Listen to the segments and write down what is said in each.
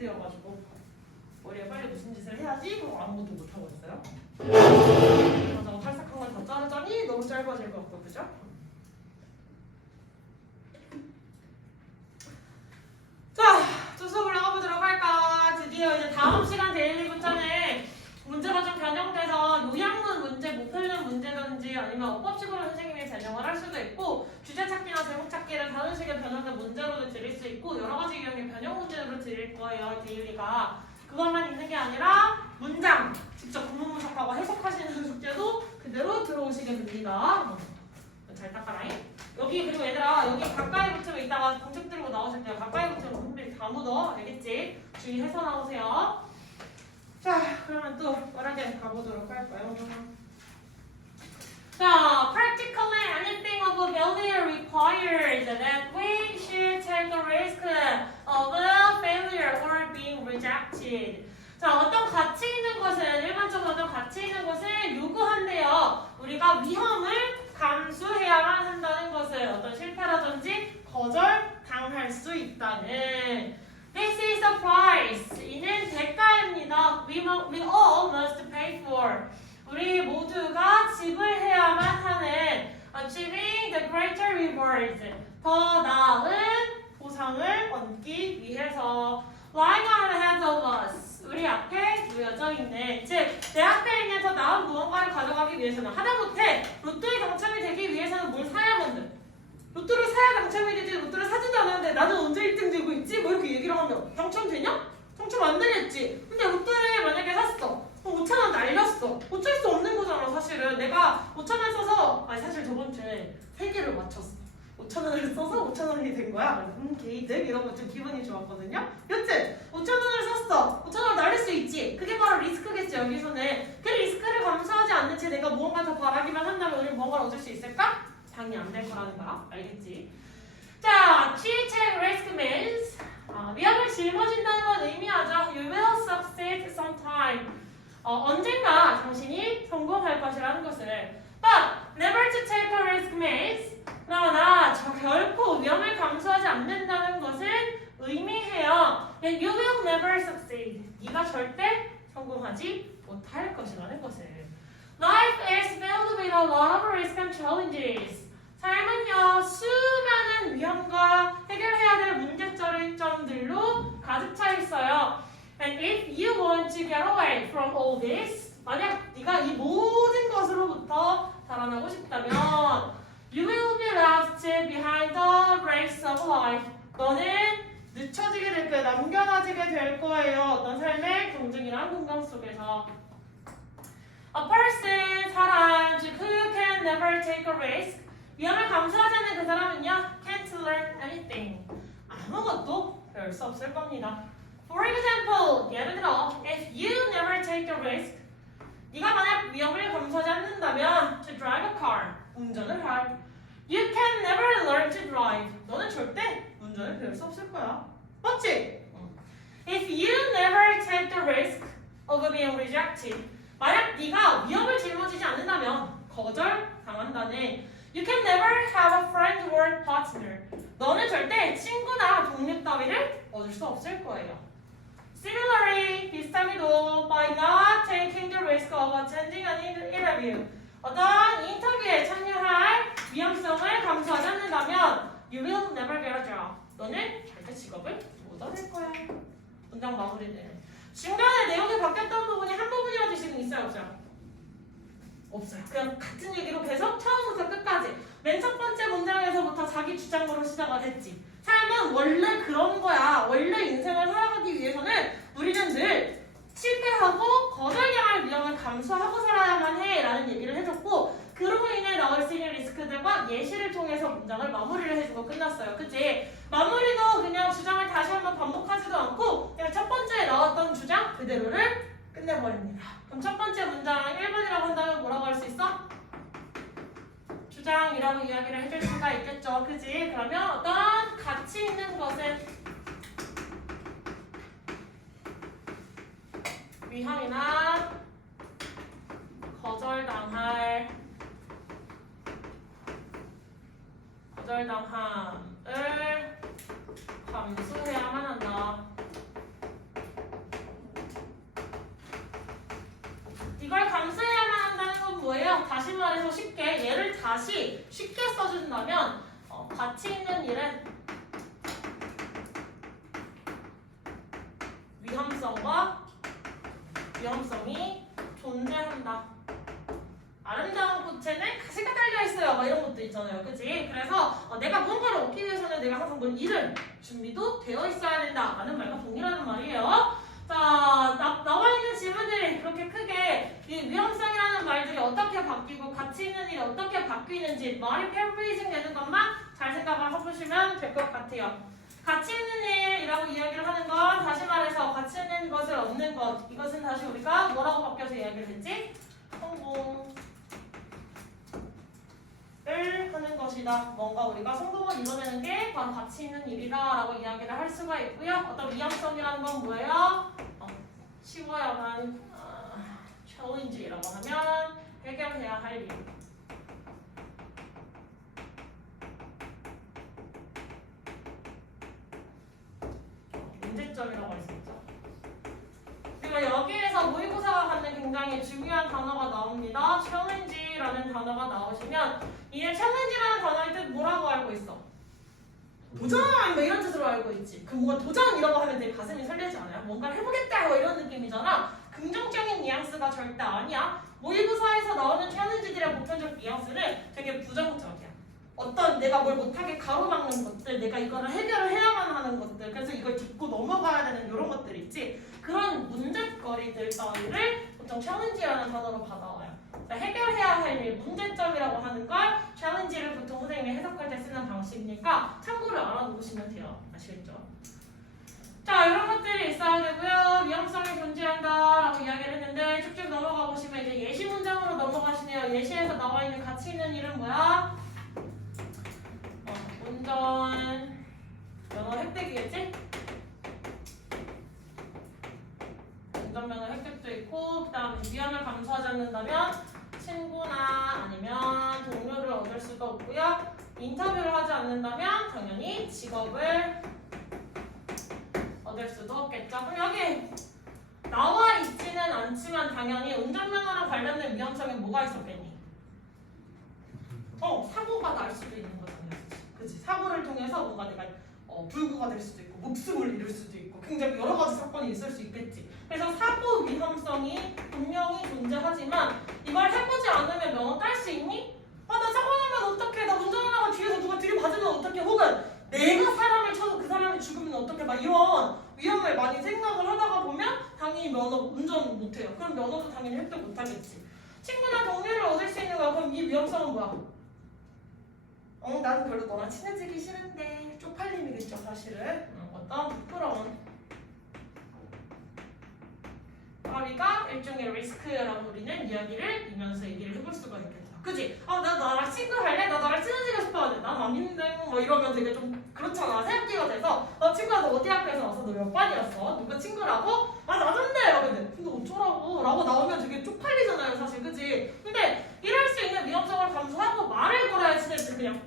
스피드여가지고 머리에 빨리 무슨 짓을 해야지 그럼 아무것도 못하고 있어요. 맞아, 탈색한 걸 다 자르자니 너무 짧아질 것 같고, 그죠? 자, 또 수업을 나가보도록 할까? 드디어 이제 다음 시간 데일리 문자는 문제가 좀 변형돼서 요약문 문제, 못 풀는 문제든지 아니면 어법식으로 선생님이 변형을 할 수도 있고 주제 찾기나 제목 찾기를 다른 식의 변형된 문제로도 드릴 수 있고 여러 가지 유형의 변형 문제로 드릴 거예요, 데일리가. 그것만 있는 게 아니라 문장 직접 구문 분석하고 해석하시는 숙제도 그대로 들어오시게 됩니다. 잘 닦아라잉. 여기 그리고 얘들아 여기 가까이 붙이면 이따가 공책 들고 나오실 때 가까이 붙이면 분필 다 묻어. 알겠지? 주의해서 나오세요. 자, 그러면 또 빠르게 가보도록 할까요? 자, practically anything of value requires that we should take the risk of failure or being rejected. 자, 어떤 가치 있는 것은 일반적으로 어떤 가치 있는 것을 요구한대요. 우리가 위험을 감수해야만 한다는 것을 어떤 실패라든지 거절 당할 수 있다는. This is the price. 이는 대가입니다. We all must pay for. 우리 모두가 지불해야만 하는 achieving the greater rewards. 더 나은 보상을 얻기 위해서. Lying ahead of us. 우리 앞에 놓여져 있는, 즉 내 앞에 있는 더 나은 무언가를 가져가기 위해서는 하다못해 로또에 당첨이 되기 위해서는 뭘 사야만 돼. 로또를 사야 당첨이 되지 로또를 사지도 않았는데 나는 언제 1등 되고 있지? 뭐 이렇게 얘기를 하면 당첨되냐? 당첨 안 되겠지. 근데 로또를 만약에 샀어. 5,000원 날렸어. 어쩔 수 없는 거잖아 사실은. 내가 5,000원 써서 아니 사실 저번 주에 3개를 맞췄어. 5,000원을 써서 5,000원이 된 거야. 개이득 이런 거 좀 기분이 좋았거든요. 여튼 5,000원을 썼어. 5,000원을 날릴 수 있지. 그게 바로 리스크겠지. 여기서는 그 리스크를 감수하지 않는 채 내가 무언가 더 바라기만 한다면 우리는 무언가를 얻을 수 있을까? 당연히 안 될 거라는 거야. 알겠지? 자, take risk means 위험을 짊어진다는 건 의미하죠. You will succeed sometime. 언젠가 당신이 성공할 것이라는 것을. But never to take a risk means 그러나 결코 위험을 감수하지 않는다는 것은 의미해요. That you will never succeed. 네가 절대 성공하지 못할 것이라는 것을. Life is filled with a lot of risks and challenges. 삶은요 수많은 위험과 해결해야 될 문제점들로 가득 차 있어요. And if you want to get away from all this, 만약 네가 이 모든 것으로부터 달아나고 싶다면, you will be left behind the race of life. 너는 늦춰지게 될 거예요. 남겨놔지게 될 거예요. 어떤 삶의 경쟁이란 공간 속에서. A person, 사람, 즉 who can never take a risk. 위험을 감수하지 않는 그 사람은요, can't learn anything. 아무것도 배울 수 없을 겁니다. For example, 예를 들어, if you never take a risk, 네가 만약 위험을 감수하지 않는다면 to drive a car, 운전을 할, you can never learn to drive. 너는 절대 운전을 배울 수 없을 거야. 맞지? If you never take the risk of being rejected, 만약 네가 위험을 짊어지지 않는다면 거절 당한다네. You can never have a friend or partner. 너는 절대 친구나 동료 따위를 얻을 수 없을 거예요. Similarly, 비슷하게도 by not taking the risk of attending an interview. 어떤 인터뷰에 참여할 위험성을 감수하지 않는다면 you will never get a job. 너는 절대 직업을 못 얻을 거야. 문장 마무리되는. 중간에 내용이 바뀌었던 부분이 한 부분이라도 지금 있어요, 없어요? 없어요. 그냥 같은 얘기로 계속 처음부터 끝까지 맨 첫 번째 문장에서부터 자기 주장으로 시작을 했지. 삶은 원래 그런 거야. 원래 인생을 살아가기 위해서는 우리는 늘 실패하고 거절당할 위험을 감수하고 살아야만 해 라는 얘기를 해줬고, 그로 인해 나올 수 있는 리스크들과 예시를 통해서 문장을 마무리를 해주고 끝났어요. 그치? 마무리도 그냥 주장을 다시 한번 반복하지도 않고 그냥 첫 번째에 나왔던 주장 그대로를 끝내버립니다. 그럼 첫 번째 문장 1번이라고 한다면 뭐라고 할 수 있어? 주장이라고 이야기를 해줄 수가 있겠죠. 그치? 그러면 어떤 가치 있는 것은 위험이나 거절당함을 감수해야만 한다. 건 뭐예요? 다시 말해서 쉽게 얘를 다시 쉽게 써준다면 가치 있는 일은 위험성과 위험성이 존재한다. 아름다운 꽃에는 가시가 달려있어요. 막 이런 것도 있잖아요. 그치? 그래서 내가 뭔가를 얻기 위해서는 내가 항상 뭔 일을 준비도 되어 있어야 된다. 라는 말과 동일하는 말이에요. 자, 나와 있는 질문들이 그렇게 크게 이 위험성이라는 말들이 어떻게 바뀌고 가치 있는 일이 어떻게 바뀌는지 말이 패러프레이징 되는 것만 잘 생각을 해보시면 될 것 같아요. 가치 있는 일이라고 이야기를 하는 건 다시 말해서 가치 있는 것을 얻는 것, 이것은 다시 우리가 뭐라고 바뀌어서 이야기를 했지? 성공을 하는 것이다. 뭔가 우리가 성공을 이뤄내는 게 바로 가치 있는 일이다 라고 이야기를 할 수가 있고요. 어떤 위험성이라는 건 뭐예요? 쉬워야만 챌린지라고 하면 해결해야 할 일. 문제점이라고 할 수 있죠. 그리고 여기에서 모의고사가 갖는 굉장히 중요한 단어가 나옵니다. 챌린지라는 단어가 나오시면 이 챌린지라는 단어의 뜻 뭐라고 알고 있어? 도전! 뭐 이런 뜻으로 알고 있지. 그 뭔가 도전이라고 하면 되게 가슴이 설레지 않아요? 뭔가를 해보겠다 뭐 이런 느낌이잖아. 긍정적인 뉘앙스가 절대 아니야. 모의고사에서 나오는 챌린지들의 보편적 뉘앙스는 되게 부정적이야. 어떤 내가 뭘 못하게 가로막는 것들, 내가 이거를 해결을 해야만 하는 것들, 그래서 이걸 짚고 넘어가야 되는 이런 것들 있지. 그런 문제거리들 따위를 보통 챌린지라는 단어로 받아와요. 해결해야 할 일, 문제점이라고 하는 걸 챌린지를 보통 선생님이 해석할 때 쓰는 방식이니까 참고를 알아두시면 돼요. 아시겠죠? 자, 이런 것들이 있어야 되고요. 위험성이 존재한다라고 이야기를 했는데 쭉쭉 넘어가 보시면 이제 예시 문장으로 넘어가시네요. 예시에서 나와 있는 가치 있는 일은 뭐야? 운전 면허 획득이겠지? 운전면허 획득도 있고 그 다음에 위험을 감수하지 않는다면 친구나 아니면 동료를 얻을 수도 없고요. 인터뷰를 하지 않는다면 당연히 직업을 얻을 수도 없겠죠. 그럼 여기 나와 있지는 않지만 당연히 운전면허랑 관련된 위험성에 뭐가 있었겠니? 사고가 날 수도 있는 거잖아요. 그치? 사고를 통해서 뭔가 내가 불구가 될 수도 있고 목숨을 잃을 수도 있고 굉장히 여러 가지 사건이 있을 수 있겠지. 그래서 사고 위험성이 분명히 존재하지만 이걸 해보지 않으면 면허 딸 수 있니? 나 사고 나면 어떡해? 나 운전하다가 뒤에서 누가 들이받으면 어떡해? 혹은 내가 사람을 쳐서 그 사람이 죽으면 어떡해? 막 이런 위험을 많이 생각을 하다가 보면 당연히 면허 운전 못해요. 그럼 면허도 당연히 획득 못하겠지. 친구나 동료를 얻을 수 있는 거야. 그럼 이 위험성은 뭐야? 난 별로 너랑 친해지기 싫은데 쪽팔림이겠죠 사실은. 어떤 부끄러운 우리가 일종의 리스크라고 우리는 이야기를 이면서 얘기를 해볼 수가 있겠죠. 그치? 나 나랑 친구할래? 나 나랑 친해지고 싶어. 난 아닌데 뭐 이러면 되게 좀 그렇잖아. 새학기가 돼서 친구야 너 어디 학교에서 나왔어? 너 몇 반이었어? 누가 친구라고? 나던데! 이러면 근데 어쩌라고? 라고 나오면 되게 쪽팔리잖아요 사실. 그치? 근데 이럴 수 있는 위험성을 감수하고 말을 걸어야 친해지지. 그냥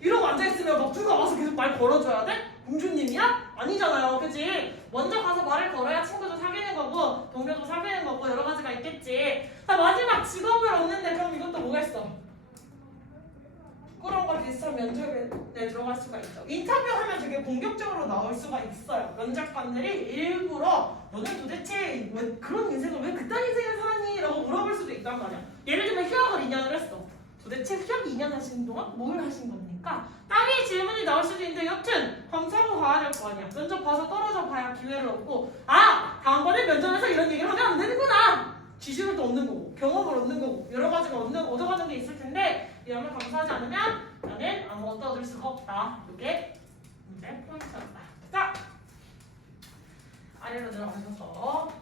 이러고 앉아있으면 막 누가 와서 계속 말 걸어줘야 돼? 공주님이야? 아니잖아요. 그치? 먼저 가서 말을 걸어야 친구도 사귀는 거고 동료도 사귀는 거고 여러 가지가 있겠지. 자, 마지막 직업을 얻는데 그럼 이것도 뭐겠어? 부끄러움과 비슷한 면접에 들어갈 수가 있죠. 인터뷰하면 되게 공격적으로 나올 수가 있어요. 면접관들이 일부러 너는 도대체 왜 그런 인생을 왜 그딴 인생을 살았니? 라고 물어볼 수도 있단 말이야. 예를 들면 휴학을 2년을 했어. 도대체 휴학 2년 하신 동안 뭘 하신 겁니까? 땅의 질문이 나올 수도 있는데 여튼 검사하고 가야 될 거 아니야. 면접 봐서 떨어져 봐야 기회를 얻고 다음번에 면접에서 이런 얘기를 하면 안 되는구나. 지식을 또 얻는 거고 경험을 얻는 거고 여러 가지가 얻어가는 게 있을 텐데 위험을 감수하지 않으면 나는 아무것도 얻을 수가 없다. 이게 문제 포인트였다. 자, 아래로 내려가셔서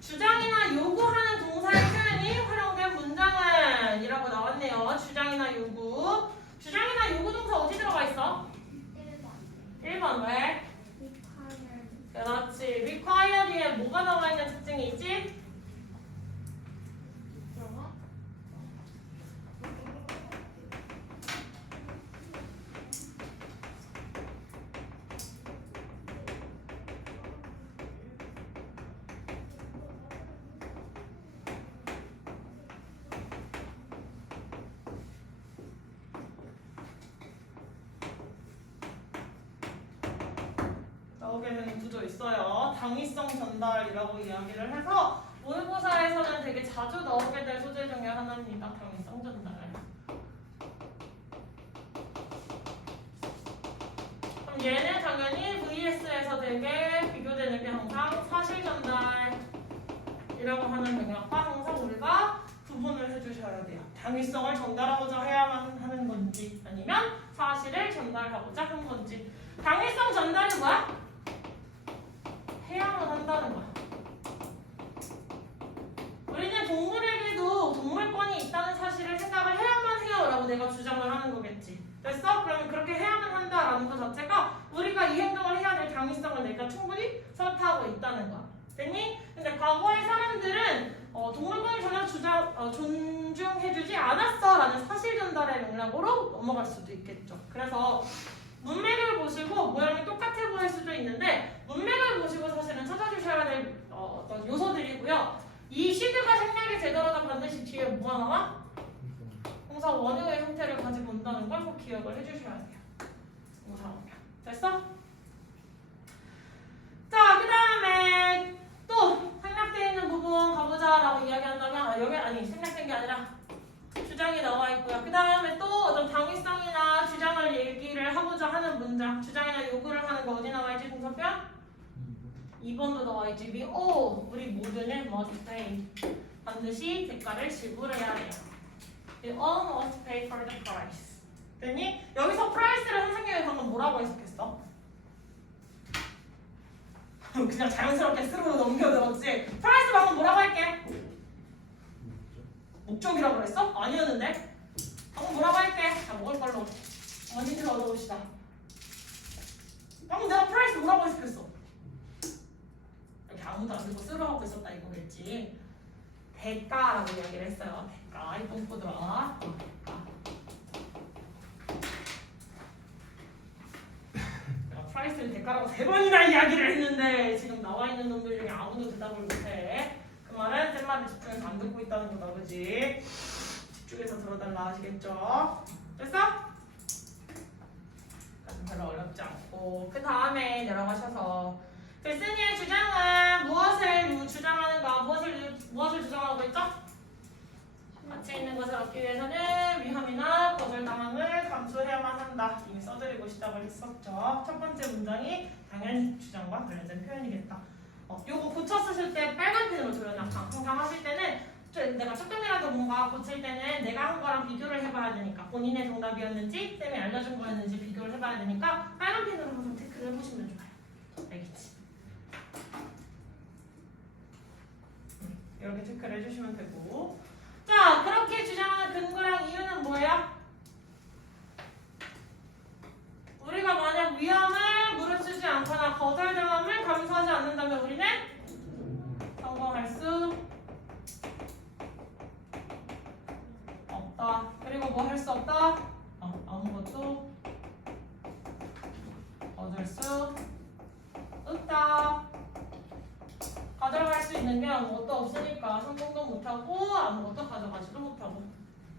주장이나 요구하는 동사의 표현이 활용된 문장은 이라고 나왔네요. 주장이나 요구. 주장이나 요구 동사 어디 들어가 있어? 1번 왜? 그렇지. require 뒤에 뭐가 나와 있는 특징이 있지? 나오게 되는 구조 있어요. 당위성 전달이라고 이야기를 해서 모의고사에서는 되게 자주 나오게 될 소재 중에 하나입니다. 당위성 전달. 그럼 얘는 당연히 VS에서 되게 비교되는 게 항상 사실 전달이라고 하는 맥락과 항상 우리가 구분을 해주셔야 돼요. 당위성을 전달하고자 해야만 하는 건지 아니면 사실을 전달하고자 하는 건지. 당위성 전달이 뭐야? 해야만 한다는 거야. 우리는 동물에게도 동물권이 있다는 사실을 생각을 해야만 해요 라고 내가 주장을 하는 거겠지. 됐어? 그러면 그렇게 해야만 한다라는 것 자체가 우리가 이 행동을 해야 될 당위성을 내가 충분히 설득하고 있다는 거야. 됐니? 근데 과거의 사람들은 동물권을 전혀 존중해주지 않았어 라는 사실 전달의 맥락으로 넘어갈 수도 있겠죠. 그래서 문맥을 보시고 모양이 똑같아 보일 수도 있는데 문맥을 보시고 사실은 찾아주셔야 될 어떤 요소들이고요. 이 시드가 생략이 되더라도 반드시 뒤에 뭐가 나와? 동사 원효의 형태를 가지고 온다는 걸 꼭 기억을 해주셔야 돼요. 동사 원효. 됐어? 자, 그 다음에 또 생략되어 있는 부분 가보자라고 이야기한다면 여기 아니 생략된 게 아니라 주장이 나와 있고요. 그 다음에 또 어떤 당위성이나 주장을 얘기를 하고자 하는 문장, 주장이나 요구를 하는 거 어디 나와 있지? 동사편? 2번도 나와 있지. 우리 모두는 must pay. 반드시 대가를 지불해야 돼요. We all must pay for the price. 됐니? 여기서 price를 선생님이 방금 뭐라고 해석했어? 그냥 자연스럽게 스르르 넘겨들었지. price 방금 뭐라고 할게? 목적이라고 그랬어? 아니었는데? 방금 뭐라고 할게? 자, 먹을 걸로 언니들 얻어오시다. 방금 내가 price 뭐라고 해석했어? 이렇게 아무도 안 듣고 쓰러하고 있었다 이거겠지. 대가라고 이야기를 했어요. 대가. 이 뽕뽀들아. 대가. 내가 price를 대가라고 3번이나 이야기를 했는데 지금 나와 있는 놈들 중에 아무도 대답을 못해. 그 말은 쌤 말을 집중해서 안 듣고 있다는 거다, 그지? 집중해서 들어달라 하시겠죠? 됐어? 별로 어렵지 않고 그 다음에 내려가셔서 데스니의 주장은 무엇을 주장하는가? 무엇을 주장하고 있죠? 가치 있는 것을 얻기 위해서는 위험이나 거절당함을 감수해야만 한다. 이미 써드리고 시작을 했었죠. 첫 번째 문장이 당연히 주장과 관련된 표현이겠다. 요거 고쳐 쓰실 때 빨간 펜으로 조여놔. 항상 하실 때는 내가 조금이라도 뭔가 고칠 때는 내가 한 거랑 비교를 해봐야 되니까 본인의 정답이었는지 쌤이 알려준 거였는지 비교를 해봐야 되니까 빨간 펜으로 항상 체크를 해보시면 좋아요. 알겠지? 이렇게 체크를 해주시면 되고 자 그렇게 주장하는 근거랑 이유는 뭐예요? 우리가 만약 위험을 무릅쓰지 않거나 거절당함을 감수하지 않는다면 우리는 성공할 수 없다. 그리고 뭐 할 수 없다? 아무것도 얻을 수 없다. 가져갈 수 있는 게 아무것도 없으니까 성공도 못하고 아무것도 가져가지도 못하고.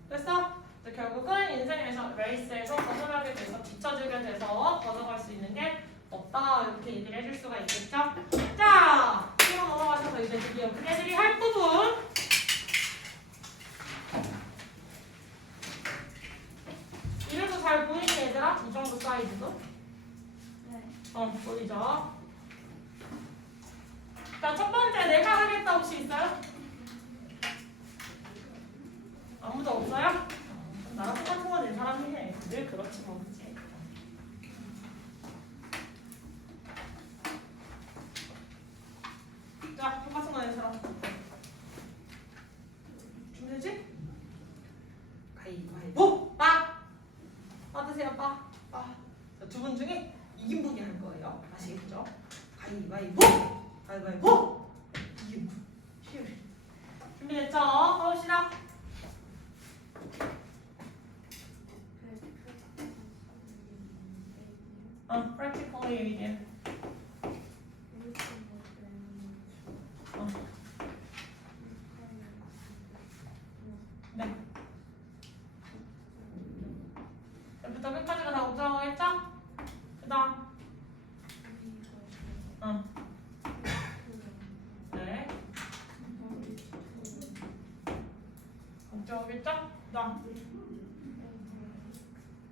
됐어? 결국은 인생에서 레이스에서 벗어나게 돼서 뒤처지게 돼서 가져갈 수 있는 게 없다. 이렇게 얘기를 해줄 수가 있겠죠? 자, 뒤로 넘어가셔서 이제 드디어 그네들이 할 부분. 이래도 잘 보이니 얘들아? 이 정도 사이즈도? 네. 보이죠? 자, 첫 번째 내가 하겠다 혹시 있어요? 아무도 없어요? 나랑 똑같은 거 낸 사람이 해. 늘 그렇지 뭐. 그치? 자, 똑같은 거 낸 사람. 준비되지? 가위바위보! 빠! 받으세요, 빠. 두 분 중에 이긴 분이 할 거예요. 아시겠죠? 가위바위보! 가위바위보! 이긴 분. 준비됐죠? 가봅시다. practically reading. 네. 부터 끝까지가 다 옥자고 했죠? 그 다음 여기죠? 나.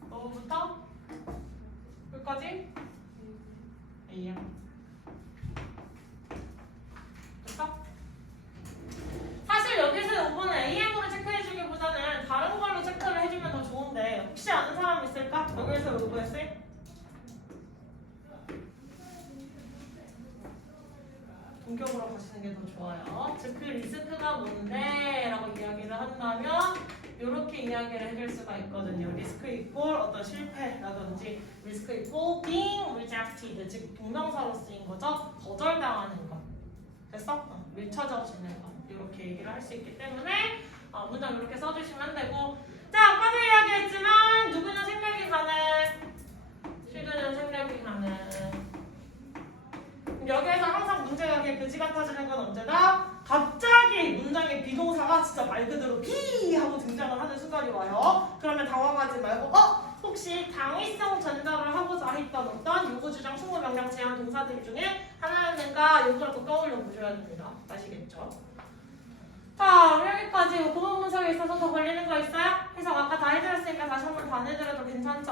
너부터 끝까지 A야. 됐어? 사실 여기서 이번에 AM으로 체크해주기보다는 다른 걸로 체크를 해주면 더 좋은데 혹시 아는 사람 있을까? 여기서 요구했을? 동격으로 가시는 게 더 좋아요. 즉 그 리스크가 뭔데? 라고 이야기를 한다면 이렇게 이야기를 해줄 수가 있거든요. 리스크 이꼴 어떤 실패라든지 리스크 이꼴 being rejected 즉 동명사로 쓰인 거죠. 거절당하는 거. 됐어? 밀쳐져지는 거. 이렇게 얘기를 할 수 있기 때문에 문장 이렇게 써주시면 되고 자 아까도 이야기했지만 누구는 생략이 가능 쉬드는 생략이 가능 여기에서 항상 문제가 이렇게 그지 같아지는 건 언제다? 갑자기 문장의 비동사가 진짜 말 그대로 비 하고 등장을 하는 순간이 와요. 그러면 당황하지 말고 혹시 당위성 전달을 하고자 했던 어떤 요구, 주장, 충고, 명령, 제한 동사들 중에 하나였는가 요거를 꼭 떠올려 보셔야 됩니다. 아시겠죠? 자 여기까지 고문 문서에 있어서 더 걸리는 거 있어요? 해석 아까 다 해드렸으니까 다시 한번 다 해드려도 괜찮죠?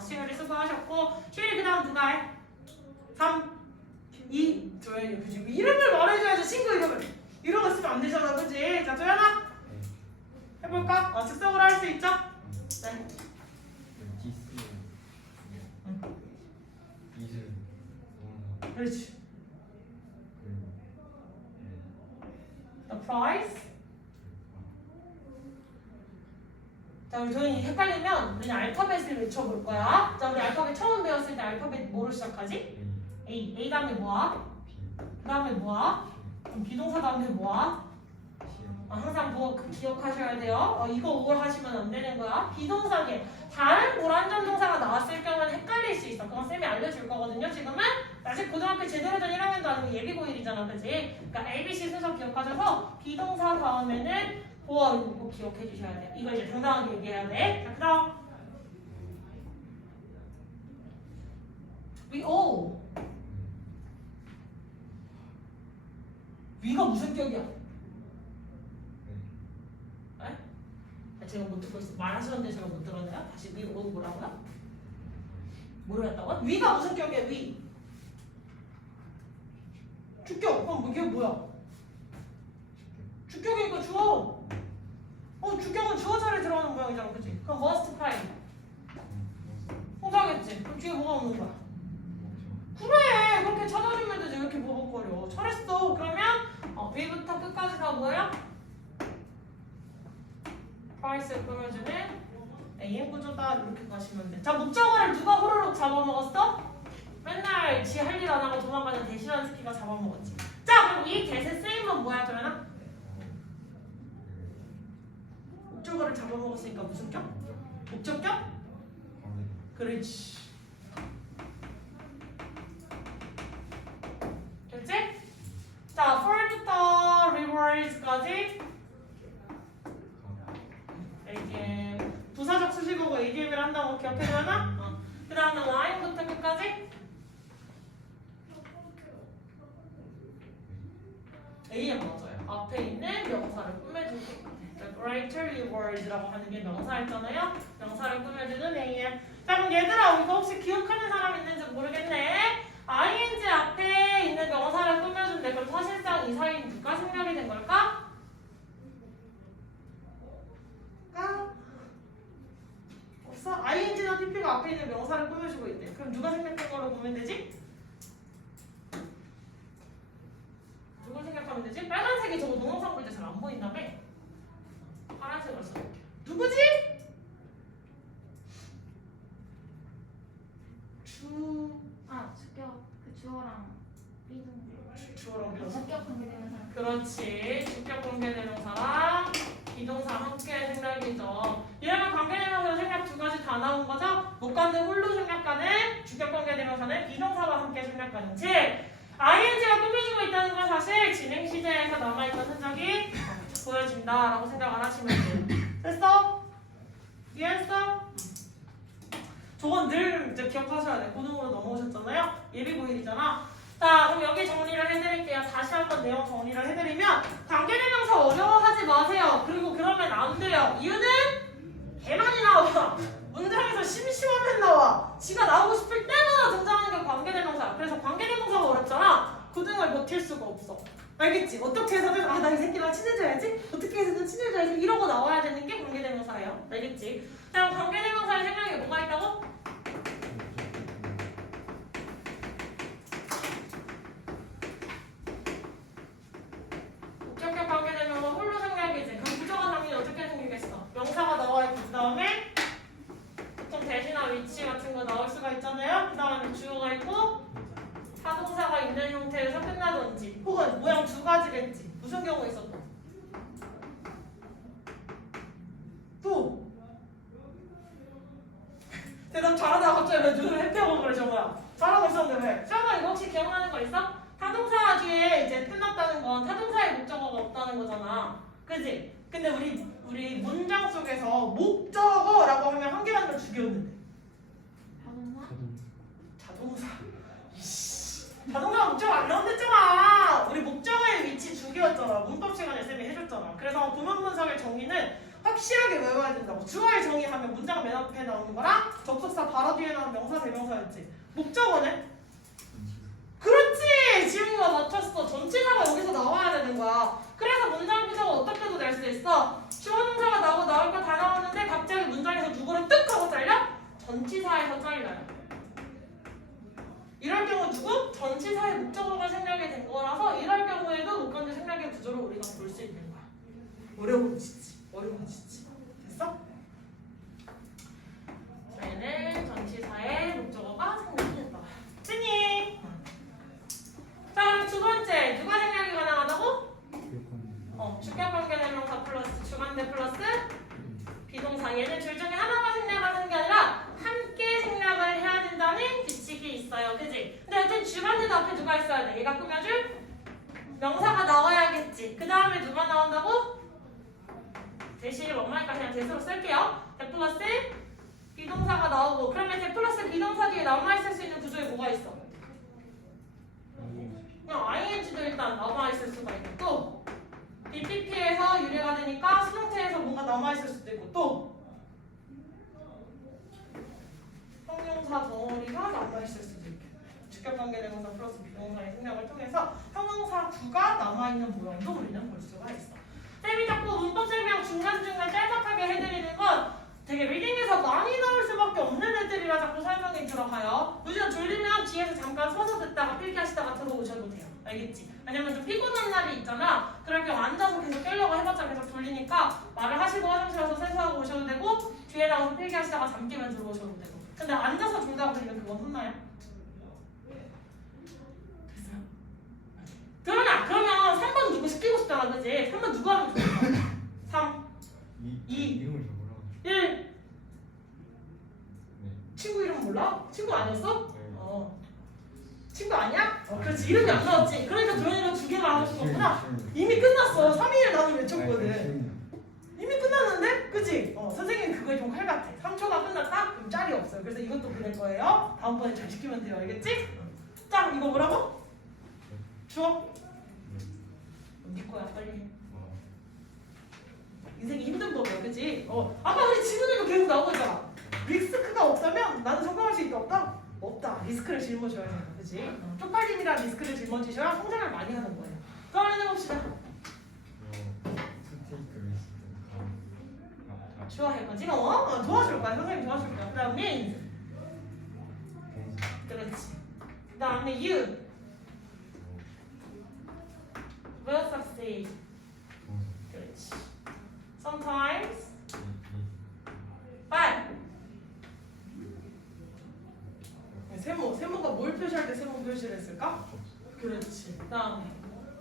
시율이 수고하셨고 시율이 그 다음 누가 해? 3 2 조연이 그지? 이름을 말해줘야지 친구 이름을 쓰면 안 되잖아 그지? 자 조연아 해볼까? 즉석으로 할 수 있죠? 네. 그렇지. The price. 자 우리 조연이 헷갈리면 그냥 알파벳을 외쳐볼 거야. 자 우리 알파벳 처음 배웠을 때 알파벳 뭐로 시작하지? A 다음에 뭐야? 그 다음에 뭐야? 그럼 비동사 다음에 뭐야? 항상 뭐 기억하셔야 돼요. 이거 오월 하시면 안 되는 거야. 비동사계 다른 불완전 동사가 나왔을 경우는 헷갈릴 수 있어. 그건 쌤이 알려줄 거거든요. 지금은 아직 고등학교 제대로 된 1학년도 아니고 예비고1이잖아, 그지? 그러니까 ABC 순서 기억하셔서 비동사 다음에는 보어 이거 기억해 주셔야 돼요. 이거 이제 당당하게 얘기해야 돼. 자, 그다음 we all 위가 무슨 격이야? 네? 제가 못 듣고 있어. 말하시는데 제가 못 들었나요? 다시 위 all 뭐라고요? 뭐로 했다고? 위가 무슨 격이야? 위 주격. 그럼 이게 뭐야? 주격이니까 주어. 주격은 주어 자리에 들어가는 모양이잖아, 그치? 그럼 must find. 홍사겠지? 그럼 뒤에 뭐가 오는 거야? 그래! 그렇게 찾아주면 되지. 왜 이렇게 버벅거려? 잘했어. 그러면 위부터 끝까지 다 뭐야? price를 꾸며주는 AM 구조다. 이렇게 가시면 돼. 자, 목적어를 누가 호로록 잡아먹었어? 맨날 지 할 일 안 하고 도망가는 대신하는 스키가 잡아먹었지. 자, 그럼 이 대세 쓰임은 뭐야, 도현아? 목적어를 잡아먹었으니까 무슨 격? 목적격? 그렇지. 됐지? 자, for부터 rewards까지 ADM 부사적 수식어고 ADM을 한다고 기억해두나? 그 다음에 line부터 끝까지 AM 맞아요. 앞에 있는 명사를 꾸며주는 거. greater rewards라고 하는 게 명사였잖아요. 명사를 꾸며주는 AM. 자 그럼 얘들아 이거 혹시 기억하는 사람 있는지 모르겠네. ing 앞에 있는 명사를 꾸며준대. 그럼 사실상 이 사이는 누가 생략이 된 걸까? 없어? ing나 pp가 앞에 있는 명사를 꾸며주고 있대. 그럼 누가 생략된 걸로 보면 되지? 누굴 생각하면 되지? 빨간색이 저거 동영상 볼 때 잘 안 보인다며? 파란색으로 써볼게. 누구지? 주격 그 주어랑 비동 주어랑 비동사. 주격 관계되면서 그렇지. 주격 관계대명사랑 비동사 함께 생략이죠. 이러면 관계대명사 생략 두 가지 다 나온 거죠? 목관대 홀로 생략가는 주격 관계대명사는 비동사와 함께 생략가는 즉 ing가 꾸며지고 있다는 건 사실 진행 시제에서 남아있던 흔적이 보여진다라고 생각을 하시면 돼요. 됐어? 이해했어? 저건 늘 이제 기억하셔야 돼. 고등으로 넘어오셨잖아요. 예비고일이잖아. 자, 그럼 여기 정리를 해드릴게요. 다시 한번 내용 정리를 해드리면 관계대명사 어려워하지 마세요. 그리고 그러면 안 돼요. 이유는 개 많이 나와. 문장에서 심심하면 나와. 지가 나오고 싶을 때마다 등장하는 게 관계대명사야. 그래서 관계대명사가 어렵잖아. 그 등을 버틸 수가 없어. 알겠지? 어떻게 해서든 나 이 새끼랑 친해져야지. 어떻게 해서든 친해져야지. 이러고 나와야 되는 게 관계대명사예요. 알겠지? 자, 관계대명사의 생각이 뭐가 있다고? 목적격 관계대명사 홀로 생략이지. 그럼 부정한 당연히 어떻게 생기겠어? 명사가 나와 있고 그 다음에 보통 대시나 위치 같은 거 나올 수가 있잖아요. 그 다음에 주어가 있고 타동사가 있는 형태에서 끝나든지 혹은 모양 두 가지겠지. 무슨 경우에 있어 또? 또 대답 잘하다가 갑자기 왜 눈을 햇펴고 그래 정말. 잘하고 있었는데 왜? 시험아 이거 혹시 기억나는 거 있어? 타동사 뒤에 이제 끝났다는 건 타동사의 목적어가 없다는 거잖아. 그지? 근데 우리 문장 속에서 목적어라고 하면 한 개만 더 죽였는데 자동차? 자동사. 자동차가 목적어 안 나온댔잖아. 우리 목적어의 위치 두 개였잖아. 문법 시간에 쌤이 해줬잖아. 그래서 부문분석의 정의는 확실하게 외워야 된다고. 주어의 정의하면 문장 맨 앞에 나오는 거랑 접속사 바로 뒤에 나오는 명사 대명사였지. 목적어는? 그렇지! 지훈이가 맞췄어. 전치사가 여기서 나와야 되는 거야. 그래서 문장 구조가 어떻게도 될 수 있어. 주어 동사가 나올 거 다 나왔는데 갑자기 문장에서 누구를 뜩 하고 잘려? 전치사에서 잘려요. 이럴 경우 누구? 전치사의 목적어가 생략이 된 거라서 이럴 경우에도 목관제 생략의 구조를 우리가 볼 수 있는 거야. 어려워지지. 됐어? 얘는 전치사의 목적어가 생략이 된다. 찐이. 자 그럼 두 번째 누가 생략이 가능하다고? 주격관계대명사 플러스 주관대 플러스 비동사. 얘는 둘 중에 하나가 생략하는 게 아니라 함께 생략을 해야 된다는 규칙이 있어요. 그지? 근데 여튼 주관대도 앞에 누가 있어야 돼? 얘가 꾸며줄 명사가 나와야겠지. 그 다음에 누가 나온다고? 대시를 원마니까 그냥 대수로 쓸게요. 대 플러스 비동사가 나오고 그러면 대 플러스 비동사 뒤에 남아있을 수 있는 구조에 뭐가 있어? 그냥 ing도 일단 남아있을 수가 있고 또 BPP에서 유래가 되니까 수동태에서 뭔가 남아있을 수도 있고 또 형용사 덩어리가 남아있을 수도 있고 주격관계대명사 플러스 비동사의 생략을 통해서 형용사 구가 남아있는 모양도 우리는 볼 수가 있어. 쌤이 자꾸 문법 설명 중간중간 짤막하게 해드리는 건 되게 리딩에서 많이 나올 수밖에 없는 애들이라 자꾸 설명이 들어가요. 요즘 졸리면 뒤에서 잠깐 서서 듣다가 필기하시다가 들어오셔도 돼요. 알겠지? 왜냐면 좀 피곤한 날이 있잖아. 그럴 경우 앉아서 계속 깨려고 해봤자 계속 졸리니까 말을 하시고 화장실 가서 세수하고 오셔도 되고 뒤에 나와서 필기하시다가 잠 깨면 들어오셔도 되고. 근데 앉아서 졸다가 들으면 그건 혼나요? 됐어요? 그러면 3번 누구 시키고 싶잖아. 그치? 3번 누구 하면 좋을까? 3 2 이름을 적으라고. 1 네. 친구 이름 몰라? 친구 아니었어? 네. 친구 아니야? 그렇지. 이름이 안 나왔지. 그러니까 도현이가 두 개만 하고 싶었구나. 이미 끝났어. 3일을 나는 외쳤거든. 이미 끝났는데? 그치? 선생님이 그거에 좀 칼 같아. 3초가 끝났다? 그럼 짤이 없어요. 그래서 이것도 그럴 거예요. 다음번에 잘 시키면 돼요. 알겠지? 자, 이거 뭐라고? 주어? 네 거야. 빨리 해. 인생이 힘든 법이야. 그치? 아까 우리 지문에도 계속 나오고 있잖아. 리스크가 없다면 나는 성공할 수 있다. 없다? 없다. 리스크를 짊어져야 돼요. 그치? 쪽팔림이랑 리스크를 짊어지셔야 성장을 많이 하는 거예요. 그럼 해봅시다. 좋아할 거지? 도와줄 거야. 선생님 도와줄 거야. 그 다음 means. 그렇지. 그 다음에 you will succeed. 그렇지. Sometimes but 세모가 뭘 표시할 때 세모 표시를 했을까? 그렇지. 그 다음에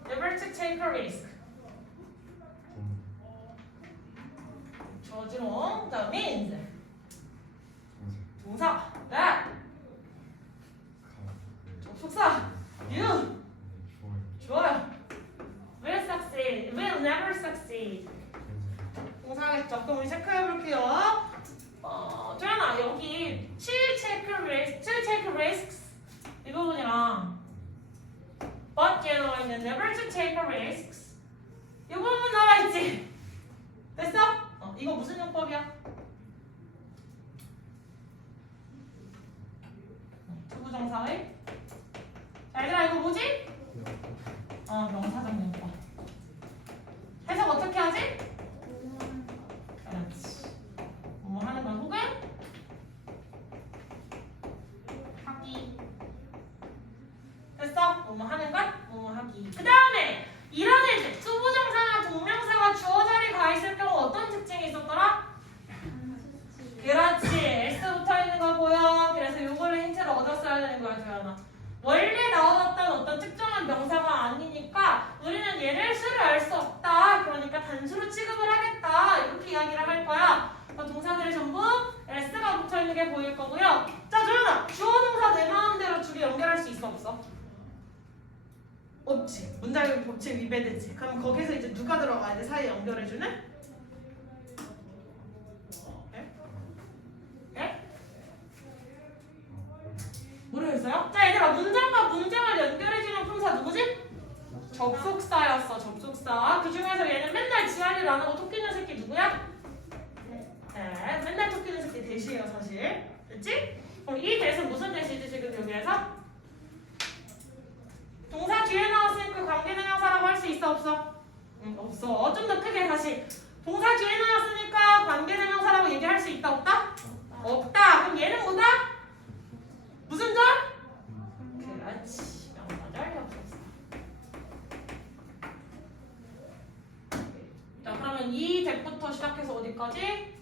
never to take a risk. 저지롱. 그 다음 means 동사 that 접속사 you 좋아요. will succeed will never succeed. 동사겠죠. 그럼 우리 체크해 볼게요. 조연아 여기 to take risks 이 부분이랑 but generally never to take risks 이 부분 나와 있지. 됐어? 이거 무슨 용법이야? 투부정사의 자 얘들아 이거 뭐지? 명사적 용법. 해석 어떻게 하지? 그렇지. 뭐 하는 건 혹은 하기. 됐어? 뭐 하는 건 뭐 하기. 그 다음에 이런 애들 투부정사나 동명사가 주어 자리에 가 있을 경우 어떤 특징이 있었더라? 그렇지. S 붙어 있는 거 보여. 그래서 요걸로 힌트를 얻었어야 되는 거야, 조연아. 원래 나왔던 어떤 특정한 명사가 아니니까 우리는 얘를 수를 알 수 없다. 그러니까 단수로 취급을 하겠다. 이렇게 이야기를 할 거야. 동사들이 전부 S가 붙어 있는 게 보일 거고요. 자, 조연아. 주어 동사 내 마음대로 두 개 연결할 수 있어, 없어? 없지. 문장의 법칙 위배되지. 그럼 거기서 이제 누가 들어가야 돼? 사이에 연결해주는? 모르겠어요? 자 얘들아 문장과 문장을 연결해주는 품사 누구지? 접속사였어. 접속사. 그 중에서 얘는 맨날 지랄일 안 하고 토끼는 새끼 누구야? 네 맨날 토끼는 새끼 대시예요 사실. 됐지? 그럼 이 대신 무슨 대시지 지금 여기에서? 동사 뒤에 나왔으니까 관계대명사라고 할 수 있어 없어? 없어. 좀 더 크게 다시 동사 뒤에 나왔으니까 관계대명사라고 얘기할 수 있다 없다? 없다. 그럼 얘는 뭐다? 무슨 절? 그렇지. 명사절 접속사. 자 그러면 이 덱부터 시작해서 어디까지?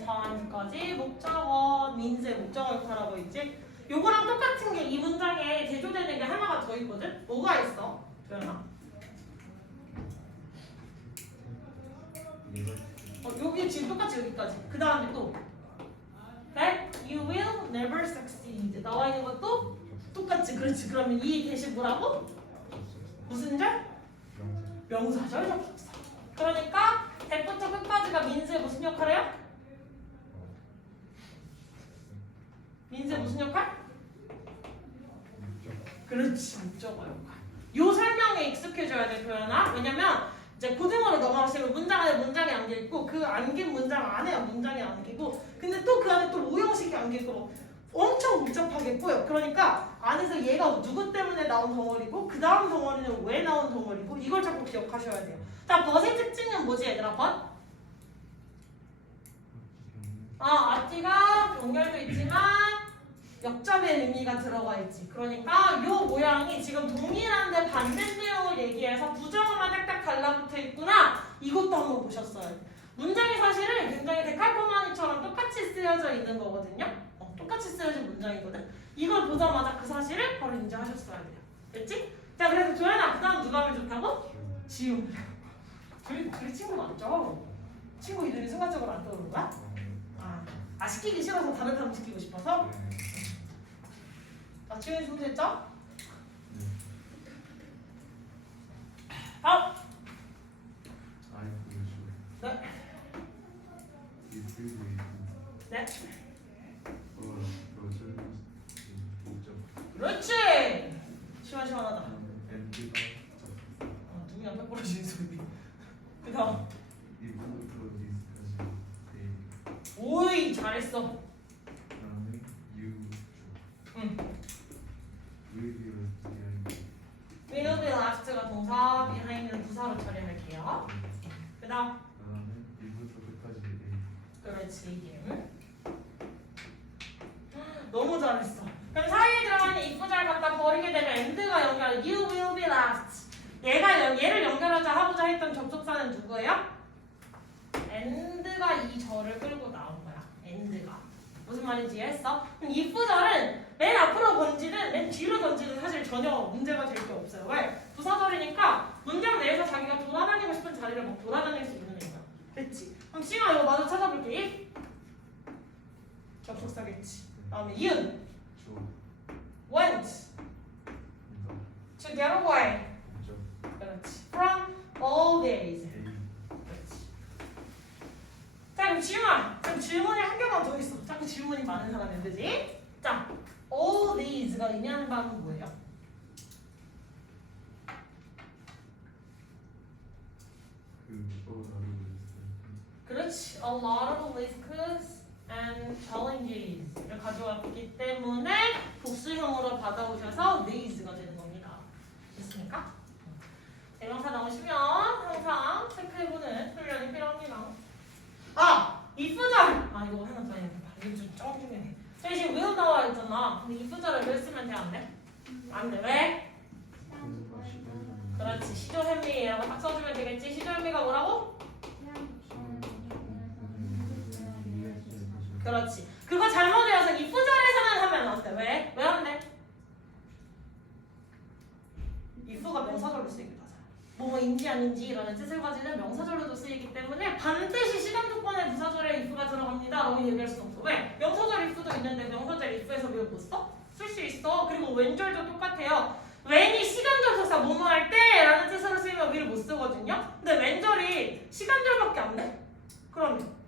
sometime까지 목적어, means의 목적어 역할하고 있지? 요거랑 똑같은 게 이 문장에 대조되는 게 하나가 더 있거든? 뭐가 있어? 조연아. 여기 지금 똑같이 여기까지. 그 다음에 또 that you will never succeed. 나와 있는 것도 똑같지. 그렇지. 그러면 이 대신 뭐라고? 무슨 절? 명사절 접속사. 그러니까 대부터 끝까지가 민스의 무슨 역할을 해요? 민스의 무슨 역할? 그렇지. 목적어 역할. 요 설명에 익숙해져야 돼, 표현아. 왜냐면 이제 고등어로 넘어가시면 문장 안에 문장이 안겨 있고 그 안긴 문장 안에 문장이 안기고 근데 또 그 안에 또 오형식이 안겨 있고 엄청 복잡하게 꼬여. 그러니까 안에서 얘가 누구 때문에 나온 덩어리고 그 다음 덩어리는 왜 나온 덩어리고 이걸 자꾸 기억하셔야 돼요. 자, 벗의 특징은 뭐지 얘들아? 벗? 앞뒤가 연결도 있지만 역접의 의미가 들어가 있지. 그러니까 요 모양이 지금 동일한데 반대 내용을 얘기해서 부정어만 딱딱 달라붙어 있구나. 이것도 한번 보셨어야 돼. 문장이 사실은 굉장히 데칼코마니처럼 똑같이 쓰여져 있는 거거든요. 똑같이 쓰여진 문장이거든. 이걸 보자마자 그 사실을 바로 인지하셨어야 돼요. 됐지? 자, 그래서 조연아, 그 다음 누가 하면 좋다고? 지움. 둘이 친구 맞죠? 친구 이름이 순간적으로 안 떠오르는 거야? 시키기 싫어서 다른 사람 시키고 싶어서? 자, 지훈이 준비됐죠? 다음! 네. 네. 그렇지! 시원시원하다. 눈이 앞에 부러지는 소리. 그 다음. 오이! 잘했어. 응. will be last가 동사, behind는 부사로 처리할게요. 그 다음. 그렇지. 너무 잘했어. 그럼 사이에 들어가는 if잘 갖다 버리게 되면 and가 연결. You will be last. 얘를 연결하자 하고자 했던 접속사는 누구예요? and가 이 절을 끌고 나온 거야. and가. 무슨 말인지 이해했어? 그럼 if절은 맨 앞으로 던지든 맨 뒤로 던지든 사실 전혀 문제가 될 게 없어요. 왜? 부사절이니까 문장 내에서 자기가 돌아다니고 싶은 자리를 막 돌아다닐 수 있는 애야. 됐지? 그럼 시가 이거 마저 찾아볼게. if 접속사겠지. 다음에 이은 went to get away. 그렇지. From all days. 그렇지. 자 그럼 지훈아, 지금 질문이 한 개만 더 있어. 자꾸 질문이 많은 사람이 안 되지? 자, all thes가 의미하는 바는 뭐예요? 그렇지. 그렇지. A lot of risks and challenges를 가져왔기 때문에 복수형으로 받아오셔서 these가 되는 겁니다. 됐습니까? 대명사 나오시면 항상 체크해보는 훈련이 필요합니다. 아! if절! 아 이거 하나 더 해야 된다. 이거 좀 중요해. 저희 지금 will 나와 있잖아. 근데 if절을 왜 쓰면 돼? 안 돼? 안 돼. 왜? 그렇지. 시조현미라고 딱 써주면 되겠지. 시조현미가 뭐라고? 그렇지. 그거 잘못 외워서 if절에서만 하면 안 돼. 왜? 왜 안 돼? if가 명사절로 쓰이기도 하잖아. 뭐뭐인지 아닌지 라는 뜻을 가지는 명사절로도 쓰이기 때문에 반드시 시간 조건에 부사절에 if가 들어갑니다 라고 얘기할 수 없어. 왜? 명사절 if도 있는데 명사절 if에서 왜 못 써? 쓸 수 있어. 그리고 웬절도 똑같아요. when이 시간접속사 뭐뭐 할 때 라는 뜻으로 쓰이면 we를 못 쓰거든요. 근데 웬절이 시간절밖에 안 돼. 그러면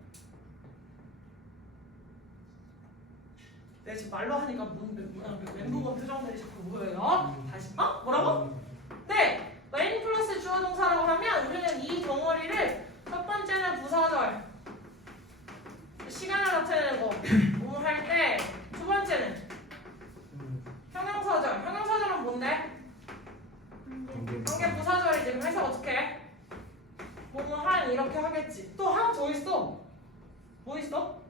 내가 지금 말로 하니까 멘붕한 표정들이 자꾸 보여요. 다시 뭐라고? 네! when 플러스 주어 동사라고 하면 우리는 이 덩어리를 첫 번째는 부사절 시간을 나타내고 뭐 할 때 두 번째는 형용사절. 형용사절은 뭔데? 관계 부사절이지. 그래서 어떻게 해? 뭐뭐 한 이렇게 하겠지. 또 하나 더 있어. 뭐 있어?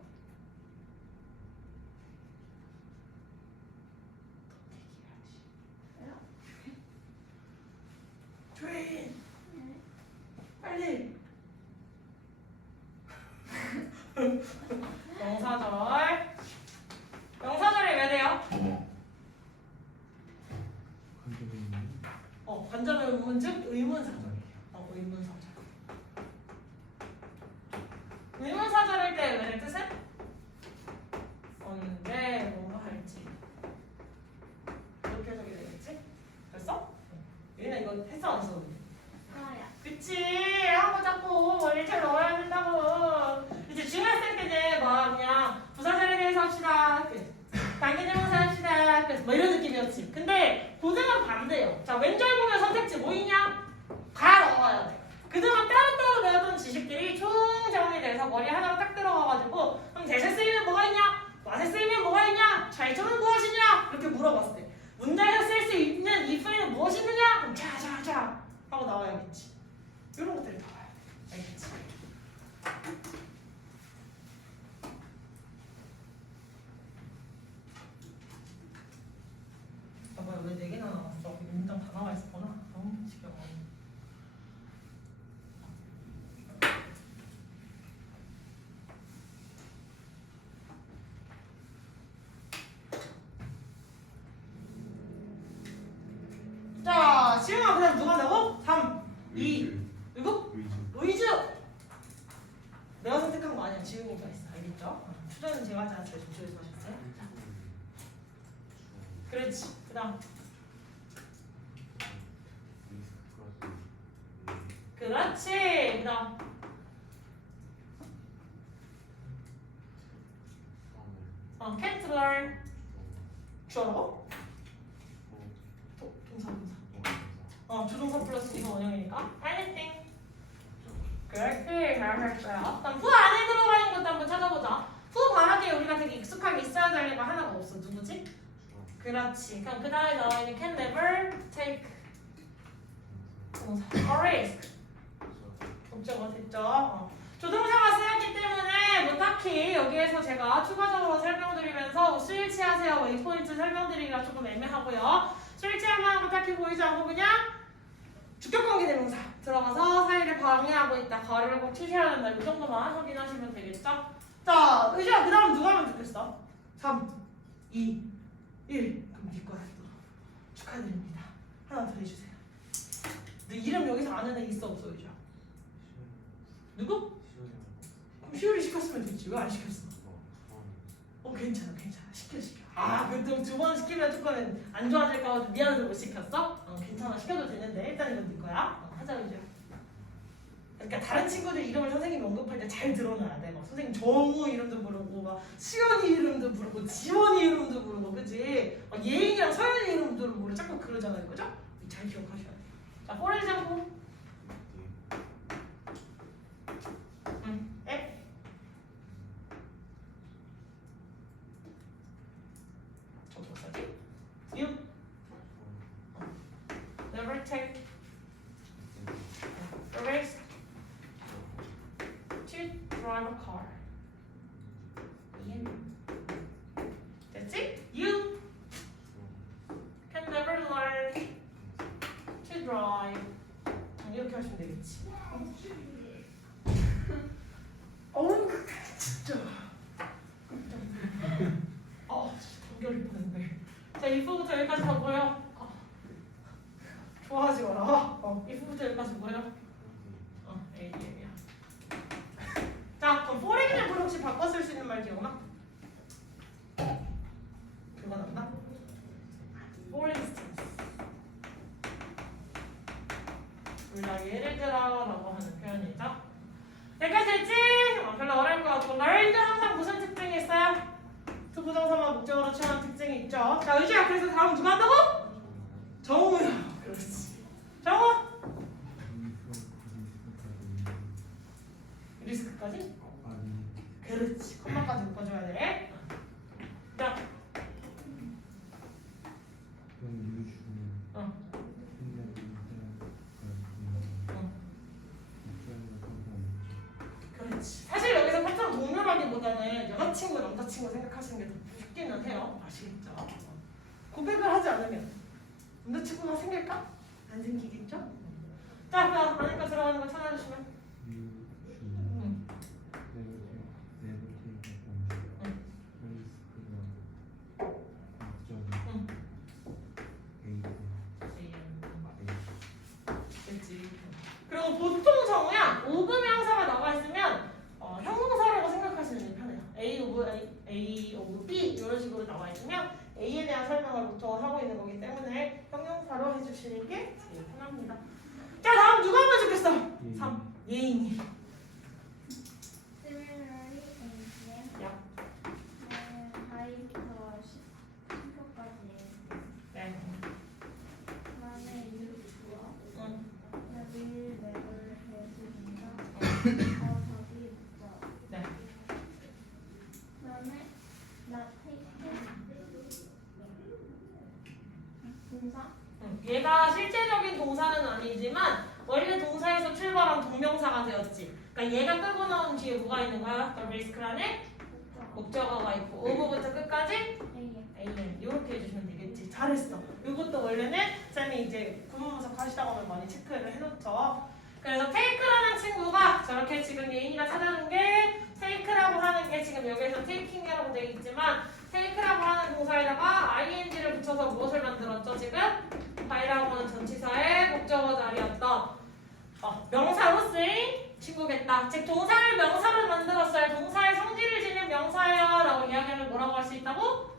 트레인 빨리 명사절. 명사절이 왜 돼요? 관점의 의문 즉 의문사절이에요. 의문사절. 의문사절일 때 왜 뜻은? 언제 뭐 할지 이렇게 해석이 되겠지? 됐어? 얘는 이거 했어 안 했어? 그치. 하고 자꾸 일절 넣어야 된다고. 이제 중학생 때는 뭐 그냥 부사절에 대해서 합시다. 관계대명사 합시다. 뭐 이런 느낌이었지. 근데 고등은 반대예요. 자, 왼절 보면 선택지 뭐 있냐? 다 넣어야 돼. 그동안 따로따로 배웠던 지식들이 총정리돼서 머리에 하나로 딱 들어가가지고 그럼 대세 쓰이면 뭐가 있냐? 맛에 쓰이면 뭐가 있냐? 차이점은 무엇이냐? 이렇게 물어봤을 때 문장에서 쓸 수 있는 if는 무엇이 있느냐? 그럼 자자자 하고 나와야겠지. 이런 것들이 나와야 돼. 알겠지? 봐봐요. 왜 4개나 나왔어? 문장 다 나와 있었구나. 너무 지겨워. 자, 시험아 그다음 누가 나고? 3, 2, 누구? 의주. 내가 선택한 거 아니야. 지훈이가 있어. 알겠죠? 추천은 제가 하지 않았어요. 좀 조심하셨어요? 그렇지. 그다음. 그렇지. 그다음. can't learn. 주어라고? 동사. 주동사 플러스 이거 원형이니까. anything. 그렇게 잘했어요. 그럼 후 안에 들어가 있는 것도 한번 찾아보자. 후 발음에 우리가 되게 익숙하게 있어야 될 애가 하나가 없어. 누구지? 그렇지. 그럼 그 다음에 나와 있는 can never take a risk. 목적어 됐죠? 조동사가 쓰였기 때문에 뭐 딱히 여기에서 제가 추가적으로 설명드리면서 스위치하세요 웨이포인트 설명드리기가 조금 애매하고요. 스위치하면 하고 딱히 보이지 않고 그냥 주격관계 대명사 들어가서 사이를 방해하고 있다. 가로를 꼭 치셔야 된다. 이 정도만 확인하시면 되겠죠? 자, 의지야 그 다음 누가 하면 좋겠어? 3, 2, 1. 그럼 네 거야 또. 축하드립니다. 하나 더 해주세요. 너 이름 여기서 아는 애 있어 없어 의지야? 누구? 그럼 시우리 시켰으면 됐지. 왜 안 시켰어? 괜찮아. 시켜. 그럼 두 번 시키면 조금 안 좋아질까 봐 미안해서 못 시켰어? 괜찮아. 시켜도 되는데 일단 이건 네 거야. 하자 이제. 그러니까 다른 친구들 이름을 선생님이 언급할 때 잘 들어놔야 돼. 막 선생님 정우 이름도 부르고 막 수연이 이름도 부르고 지원이 이름도 부르고 그치? 막 예인이랑 서연이 이름도 부르고 자꾸 그러잖아요. 그죠? 잘 기억하셔야 돼. 자, for example. 앱. drive a car. 됐지? You can never learn to drive. 이렇게 하시면 되겠지. 어우 진짜. 동결일 뻔했네. 자, if부터 여기까지 다 보여. 좋아하지 마라. if부터 여기까지 보여. A야. 자, 그럼 for example 혹시 바꿔 쓸 수 있는 말 기억나? 그거 났나? For instance. 우리가 예를 들어라고 하는 표현이죠. 여기까지 됐지? 별로 어려울 것 같고 learn도 항상 무슨 특징이 있어요? 투부정사만 목적어로 취하는 특징이 있죠. 자, 의지야. 그래서 다음 누가 한다고? 정우야. 그렇지. 정우. 리스크까지? 그렇지. 콤마까지 묶어줘야 돼. 자. 그렇지. 사실 여기서 파트너 동료라기보다는 여자친구, 남자친구 생각하시는 게 더 쉽기는 해요. 아시겠죠? 고백을 하지 않으면 남자친구가 생길까? 안 생기겠죠? 자, 그럼 안에까 들어가는 거 찾아주시면. 그리고 보통 정우야 오브명사가 나와 있으면 형용사라고 생각하시는 게 편해요. A of B 이런 식으로 나와 있으면 A에 대한 설명을 보통 하고 있는 거기 때문에 형용사로 해주시는 게 제일 편합니다. 자, 다음 누가 하면 좋겠어? 3. 예인이. Similarly, ATM. 야. 다이부터 10호까지. 네. 그다음에 유주어. 응. will never 해주니까 답이 있죠. 네. 그다음에 not taken. 동사. 얘가 실제적인 동사는 아니지만 원래 동사에서 출발한 동명사가 되었지. 그러니까 얘가 끌고 나온 뒤에 뭐가 있는 거야? The risk라는 목적어가 있고 오브부터 끝까지 AM 이렇게 해주시면 되겠지. 잘했어. 이것도 원래는 쌤이 이제 구문분석 하시다 보면 많이 체크를 해놓죠. 그래서 take라는 친구가 저렇게 지금 예인이가 찾아준 게 take라고 하는 게 지금 여기에서 taking이라고 되어 있지만 take라고 하는 동사에다가 ing를 붙여서 무엇을 만들었죠? 지금 by라고 하는 전치사의 목적어 자리였던 명사로 쓰인 친구겠다. 즉 동사를 명사로 만들었어요. 동사의 성질을 지닌 명사예요 라고 이야기하면 뭐라고 할 수 있다고?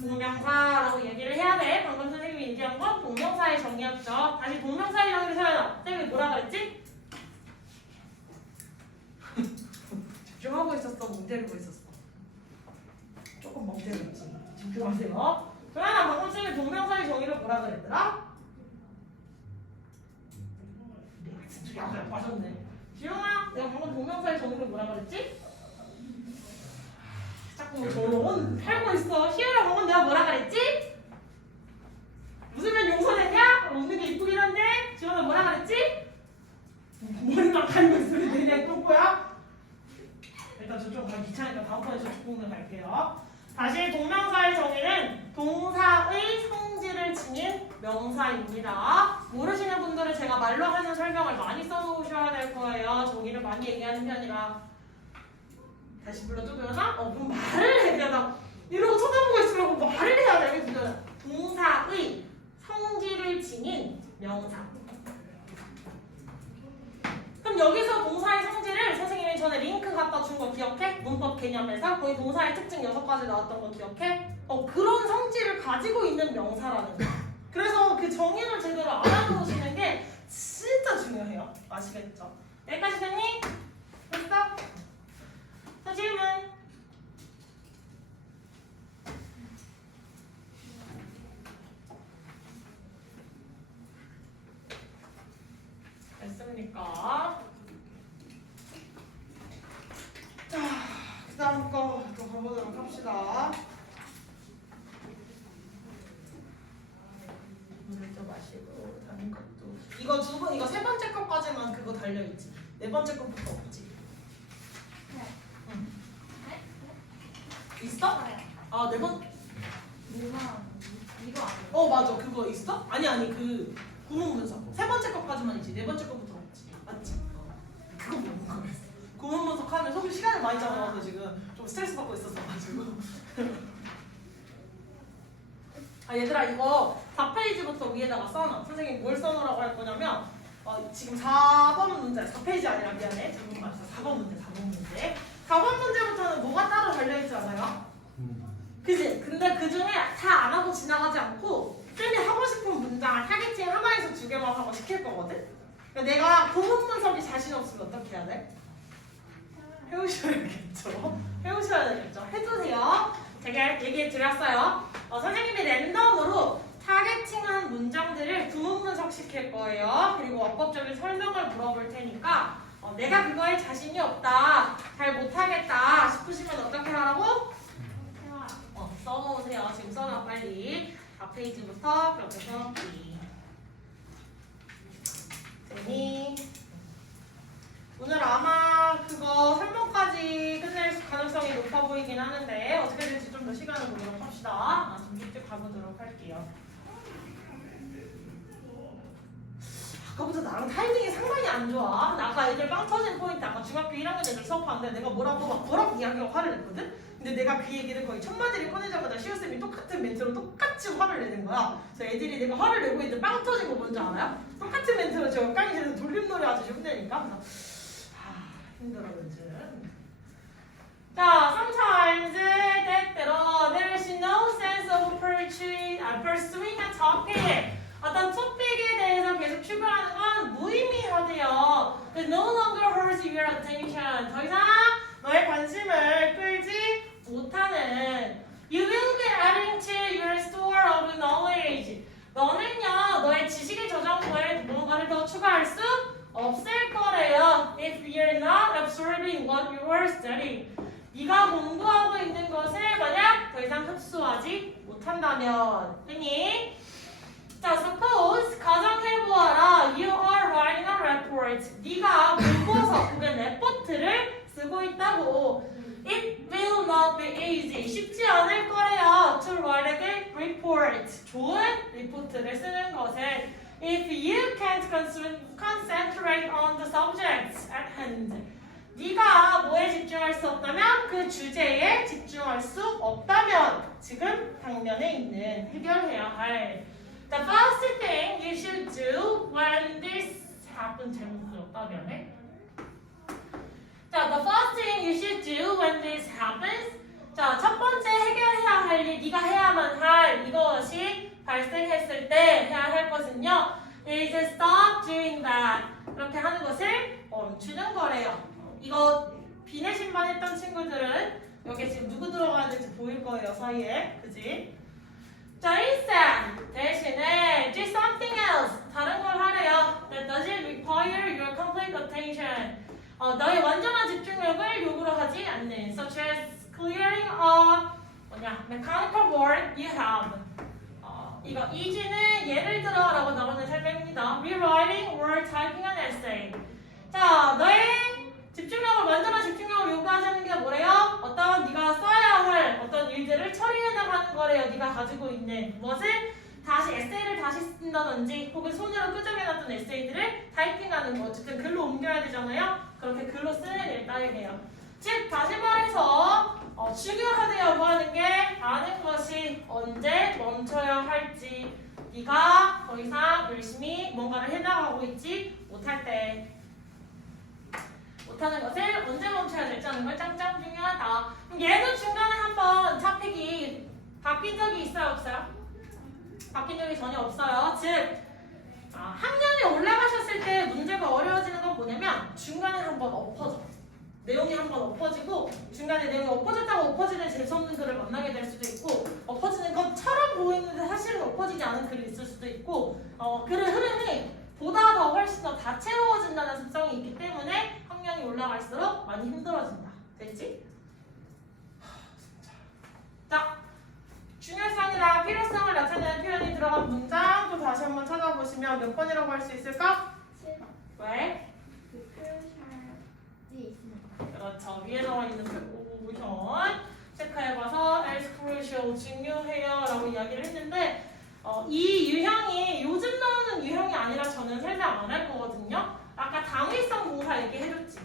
동명사라고 얘기를 해야 돼. 방금 선생님이 얘기한 건 동명사의 정의였죠. 다시 동명사의 정의를 세워요. 선생님이 뭐라 그랬지? 집중하고 있었어? 멍때리고 있었어? 조금 멍때렸지. 집중하세요. 조연아, 방금 선생님이 동명사의 정의를 뭐라 그랬더라? 야, 빠졌네. 지용아, 내가 방금 동명사의 정의를 뭐라 그랬지? 자꾸 저런 팔고 있어. 시우랑 방금 내가 뭐라 그랬지? 웃으면 용서되냐? 웃는 게 이쁘긴 한데 지원아 뭐라 그랬지? 머리만 가리고 있으면 되냐 또 뭐야? 일단 저쪽 가기 귀찮으니까 다음번에 저쪽 공간 갈게요. 다시 동명사의 정의는 동사의 성질을 지닌 명사입니다. 모르시는 분들은 제가 말로 하는 설명을 많이 써놓으셔야 될 거예요. 정의를 많이 얘기하는 편이라. 다시 불러줘, 도연아? 그럼 말을 해. 나 이러고 쳐다보고 있으라고 말을 해야 돼. 알겠어? 동사의 성질을 지닌 명사. 그럼 여기서 동사의 성질을 선생님이 전에 링크 갖다 준 거 기억해? 문법 개념에서 거기 동사의 특징 6가지 나왔던 거 기억해? 그런 성질을 가지고 있는 명사라는 거야. 그래서 그 정의를 제대로 알아두시는 게 진짜 중요해요. 아시겠죠? 여기까지 됐니? 됐어? 자, 질문. 됐습니까? 자, 그 다음 거 또 가보도록 합시다. 물을 좀 마시고 다른 것도 이거 세 번째 것까지만 그거 달려있지. 네 번째 것부터 없지. 네. 있어? 아, 네 번? 이거 아니야. 맞아. 그거 있어? 아니 그 구문 분석. 세 번째 것까지만 있지. 네 번째 것부터 없지. 맞지? 그거 못 모르겠어. 구문 분석하면 속이 시간을 많이 잡아서 지금 좀 스트레스 받고 있었어가지고. 아 얘들아 이거 4페이지부터 위에다가 써놔. 선생님이 뭘 써놓으라고 할 거냐면 지금 4번 문제 4페이지 아니라 미안해. 잘못 말했어. 4번 문제 4번 문제. 4번 문제부터는 뭐가 따로 달려있지 않아요? 그지? 근데 그 중에 다 안 하고 지나가지 않고 쌤이 하고 싶은 문장을 타겟팅 하나에서 2개만 하고 시킬 거거든? 그러니까 내가 구문 분석이 자신 없으면 어떻게 해야 돼? 해오셔야겠죠? 해오셔야 되겠죠? 해주세요. 제가 얘기해 드렸어요. 선생님이 랜덤으로 타겟팅한 문장들을 구문 분석시킬 거예요. 그리고 어법적인 설명을 물어볼 테니까 내가 그거에 자신이 없다, 잘 못하겠다 싶으시면 어떻게 하라고? 써놓으세요. 지금 써놔 빨리. 4페이지부터 그렇게 써놓기. 됐니? 오늘 아마 그거 설명까지 끝낼 가능성이 높아 보이긴 하는데 어떻게 될지 좀 더 시간을 보도록 합시다. 좀 쭉쭉 가보도록 할게요. 아까부터 나랑 타이밍이 상당히 안 좋아. 근데 아까 애들 빵 터진 포인트 아까 중학교 1학년 애들 수업하는데 내가 뭐라고 이야기하고 화를 냈거든? 근데 내가 그 얘기를 거의 첫 마디를 꺼내자마자 시우쌤이 똑같은 멘트로 똑같이 화를 내는 거야. 그래서 애들이 내가 화를 내고 있는데 빵 터진 거 뭔지 알아요? 똑같은 멘트로 저 역강의실에서 돌림놀이 아주 혼내니까 그래서 힘들어 요즘. 자, sometimes 때때로 there is no sense of pursuing a topic. 어떤 토픽에 대해서 계속 추구하는 건 무의미하대요. It no longer holds your attention. 더 이상 너의 관심을 끌지 못하는. You will be adding to your store of knowledge. 너는요, 너의 지식의 저장고에 뭔가를 더 추가할 수 없을 거래요. If you're not absorbing what you are studying. 네가 공부하고 있는 것을 만약 더 이상 흡수하지 못한다면. 됐니? 자, suppose 가정해보아라. You are writing a report. 네가 문고서 혹은 레포트를 쓰고 있다고. It will not be easy. 쉽지 않을 거래요. To write a good report. 좋은 리포트를 쓰는 것을. If you can't concentrate on the subjects at hand. 네가 뭐에 집중할 수 없다면 그 주제에 집중할 수 없다면 지금 당면에 있는 해결해야 할 The first thing you should do when this happens. 제목은 없다면 해. 자, the first thing you should do when this happens. 자, 첫 번째 해결해야 할 일, 네가 해야만 할 이것이 발생했을 때 해야 할 것은요. is stop doing that. 그렇게 하는 것을 멈추는 거래요. 이거 비내 신반 했던 친구들은 여기 지금 누구 들어가야 될지 보일 거예요, 사이에. 그지? 자, instead 대신에 do something else. 다른 걸 하래요. That doesn't require your complete attention. 너의 완전한 집중력을 요구를 하지 않는. Such as clearing up mechanical work you have. 이거 easy는 예를 들어라고 나오는 설명입니다. Rewriting or typing an essay. 자, 너의 집중력을 완전한 집중력을 요구하자는 게 뭐래요? 어떤 네가 써야 할 어떤 일들을 처리해 나가는 거래요. 네가 가지고 있는 무엇을 다시 에세이를 다시 쓴다든지 혹은 손으로 끄적여놨던 에세이들을 타이핑하는 거. 어쨌든 글로 옮겨야 되잖아요. 그렇게 글로 쓰는 일 따위래요. 즉 다시 말해서 중요하다고 하는 게 아는 것이 언제 멈춰야 할지. 네가 더 이상 열심히 뭔가를 해나가고 있지 못할 때. 못하는 것을 언제 멈춰야 될지 아는 걸 짱짱 중요하다. 그럼 얘도 중간에 한번 토픽이 바뀐 적이 있어요, 없어요? 바뀐 적이 전혀 없어요. 즉 학년이 올라가셨을 때 문제가 어려워지는 건 뭐냐면 중간에 한번 엎어져. 내용이 한번 엎어지고 중간에 내용이 엎어졌다고 엎어지는 재수없는 글을 만나게 될 수도 있고 엎어지는 것처럼 보이는데 사실은 엎어지지 않은 글이 있을 수도 있고 글의 흐름이 보다 더 훨씬 더 다채로워진다는 특성이 있기 때문에 학년이 올라갈수록 많이 힘들어진다. 됐지? 자, 중요성이나 필요성을 나타내는 표현이 들어간 문장 또 다시 한번 찾아보시면 몇 번이라고 할 수 있을까? 7번. 왜? 그 표현이 있습니다. 그렇죠. 위에 나와 있는 그 오션 체크해봐서 안 할 거거든요. 아까 당위성 동사 얘기해줬지.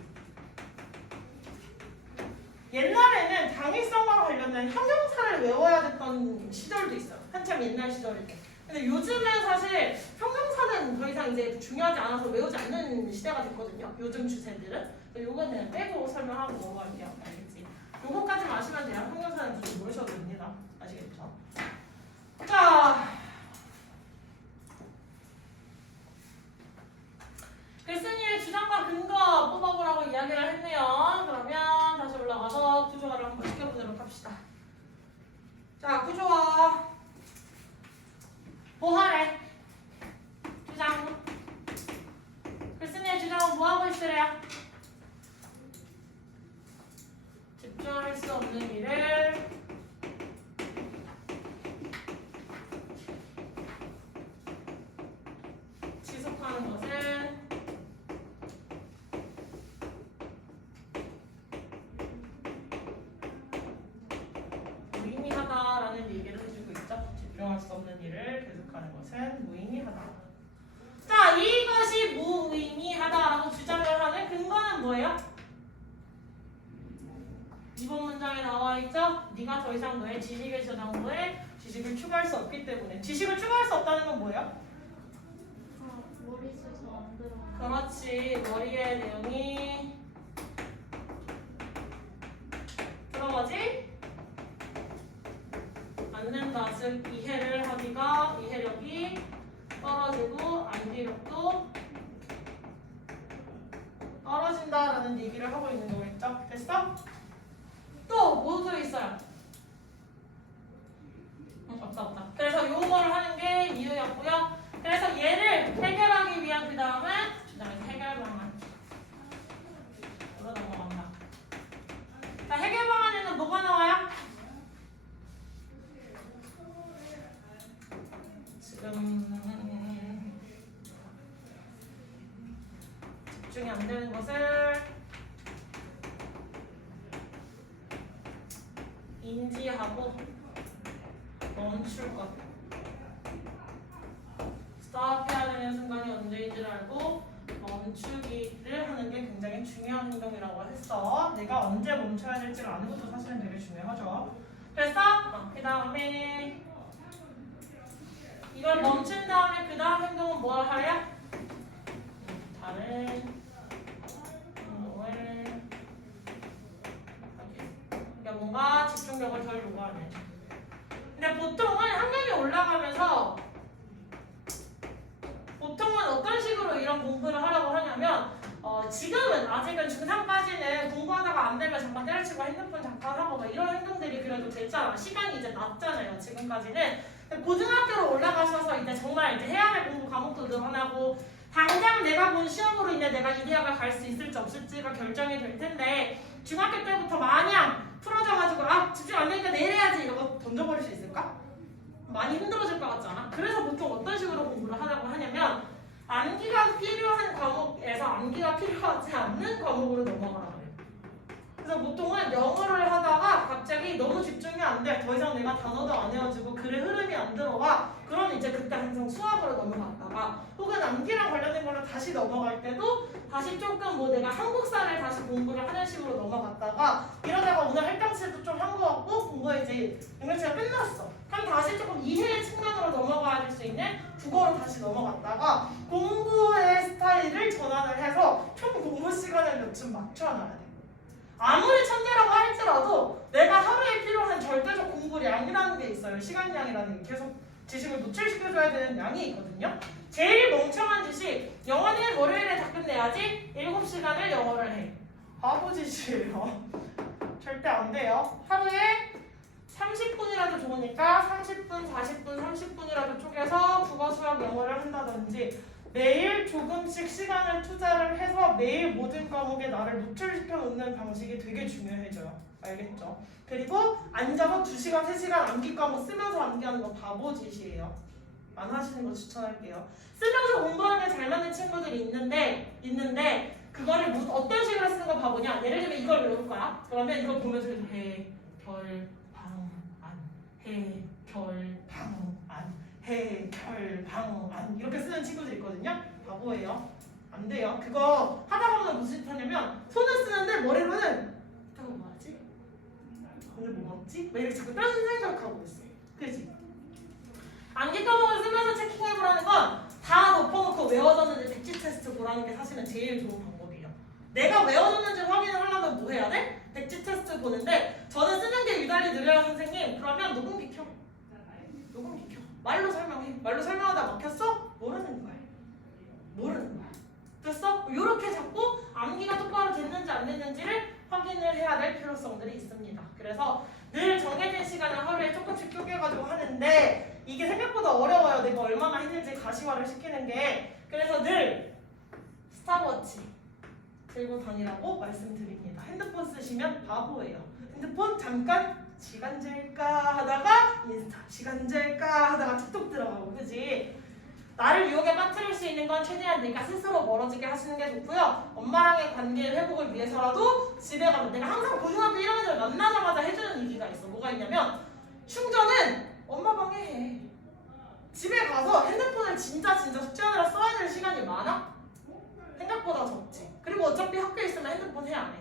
옛날에는 당위성과 관련된 형용사를 외워야 됐던 시절도 있어요. 한참 옛날 시절일 때. 근데 요즘은 사실 형용사는 더 이상 이제 중요하지 않아서 외우지 않는 시대가 됐거든요. 요즘 주제들은. 요건 그냥 빼고 설명하고 넘어갈게요. 알겠지? 요거까지만 아시면 돼요. 형용사는 굳이 모르셔도 됩니다. 아시겠죠? 자, 글쓴이의 주장과 근거 뽑아보라고 이야기를 했네요. 그러면 다시 올라가서 구조화를 한번 시켜보도록 합시다. 자, 구조화. 뭐하래? 주장. 글쓴이의 주장은 뭐하고 있으래요? 집중할 수 없는 일을 지속하는 것은 무의미하다라는 얘기를 해주고 있죠. 집중할 수 없는 일을 계속하는 것은 무의미하다. 자, 이것이 무의미하다라고 주장을 하는 근거는 뭐예요? 이번 문장에 나와 있죠? 네가 더 이상 너의 지식의 저장고에 지식을 추가할 수 없기 때문에. 지식을 추가할 수 없다는 건 뭐예요? 머릿속에서 안 들어. 그렇지. 머리의 내용이 들어가지 않는다. 즉 이해를 하기가 이해력이 떨어지고 암기력도 떨어진다라는 얘기를 하고 있는 거겠죠? 됐어? 또 뭐 들어있어요? 없다. 그래서 요거를 하는 게 이유였고요. 그래서 얘를 해결하기 위한 그 다음은 주장에서 해결 방안. 으로 넘어간다. 자, 해결 방안에는 뭐가 나와요? 지금 집중이 안 되는 것을 인지하고 멈출 것. 스탑 해야 되는 순간이 언제인지를 알고 멈추기를 하는 게 굉장히 중요한 행동이라고 했어. 내가 언제 멈춰야 될지를 아는 것도 사실은 되게 중요하죠. 됐어? 그 다음에 이걸 멈춘 다음에 그 다음 행동은 뭘 하래? 다른 행동을 하기. 그러니까 뭔가 집중력을 덜 요구하네. 근데 보통은 학년이 올라가면서 보통은 어떤 식으로 이런 공부를 하라고 하냐면 지금은 아직은 중3까지는 공부하다가 안 되면 잠깐 때려치고 핸드폰 잠깐 하고 막 이런 행동들이 그래도 됐잖아. 시간이 이제 낮잖아요. 지금까지는. 고등학교로 올라가셔서 이제 정말 이제 해야 할 공부 과목도 늘어나고 당장 내가 본 시험으로 인해 내가 이 대학을 갈 수 있을지 없을지가 결정이 될 텐데 중학교 때부터 마냥 풀어져가지고 아 집중 안 되니까 내일 해야지 이러고 던져버릴 수 있을까? 많이 힘들어질 것 같지 않아? 그래서 보통 어떤 식으로 공부를 하라고 하냐면 암기가 필요한 과목에서 암기가 필요하지 않는 과목으로 넘어가라 그래요. 그래서 보통은 영어를 하다가 갑자기 너무 집중이 안 돼. 더 이상 내가 단어도 안 외워지고 글의 흐름이 안 들어와. 그럼 이제 그때 항상 수학으로 넘어갔다가 혹은 암기랑 관련된 걸로 다시 넘어갈 때도 다시 조금 뭐 내가 한국사를 다시 공부를 하는 식으로 넘어갔다가 이러다가 오늘 할당치도 좀 한 거 같고 공부에 이제 능력치가 끝났어. 그럼 다시 조금 이해의 측면으로 넘어가야 될 수 있는 국어로 다시 넘어갔다가 공부의 스타일을 전환을 해서 총 공부 시간을 몇쯤 맞춰놔야 돼. 아무리 천재라고 할지라도 내가 하루에 필요한 절대적 공부량이라는 게 있어요. 시간량이라는 게 계속 지식을 노출시켜줘야 되는 양이 있거든요. 제일 멍청한 지식 영어는 월요일에 다 끝내야지 7시간을 영어를 해. 바보 짓이에요. 절대 안 돼요. 하루에 30분이라도 좋으니까 30분, 40분, 30분이라도 쪼개서 국어, 수학, 영어를 한다든지 매일 조금씩 시간을 투자를 해서 매일 모든 과목에 나를 노출시켜 놓는 방식이 되게 중요해져요. 알겠죠? 그리고 앉아서 2시간, 3시간 암기 과목 쓰면서 암기하는 거 바보 짓이에요. 안 하시는 거 추천할게요. 쓰면서 공부하는 게 잘 맞는 친구들이 있는데 그거를 무슨 어떤 식으로 쓰는 거 바보냐? 예를 들면 이걸 외울 거야. 그러면 이걸 보면서 해, 결, 방, 안, 해, 결, 방, 안, 해, 결, 방, 안 이렇게 쓰는 친구들 있거든요. 바보예요. 안 돼요. 그거 하다 보면 무슨 짓 하냐면 손을 쓰는데 머리로는 이따가 뭐 하지? 오늘 뭐 먹지? 막 이렇게 자꾸 다른 생각하고 있어. 그지? 암기 과목을 쓰면서 체킹해보라는 건 다 덮어놓고 외워졌는지 백지 테스트 보라는 게 사실은 제일 좋은 방법이에요. 내가 외워졌는지 확인을 하려면 뭐 해야 돼? 백지 테스트 보는데 저는 쓰는 게 유달리 느려요 선생님. 그러면 녹음기 켜. 녹음기 켜. 말로 설명해. 말로 설명하다 막혔어? 모르는 거야. 모르는 거야. 됐어? 이렇게 자꾸 암기가 똑바로 됐는지 안 됐는지를 확인을 해야 될 필요성들이 있습니다. 그래서 늘 정해진 시간을 하루에 조금씩 쪼개가지고 하는데 이게 생각보다 어려워요. 내가 얼마나 했는지 가시화를 시키는 게. 그래서 늘 스탑워치 들고 다니라고 말씀드립니다. 핸드폰 쓰시면 바보예요. 핸드폰 잠깐 시간 잴까 하다가 인스타, 시간 잴까 하다가 틱톡 들어가고, 그지? 나를 유혹에 빠뜨릴 수 있는 건 최대한 내가 스스로 멀어지게 하시는 게 좋고요. 엄마랑의 관계 회복을 위해서라도 집에 가면 내가 항상 고등학교 1학년을 만나자마자 해주는 얘기가 있어. 뭐가 있냐면 충전은 엄마 방에 해. 집에 가서 핸드폰을 진짜 숙제하느라 써야 될 시간이 많아? 생각보다 적지. 그리고 어차피 학교에 있으면 핸드폰 해 안 해?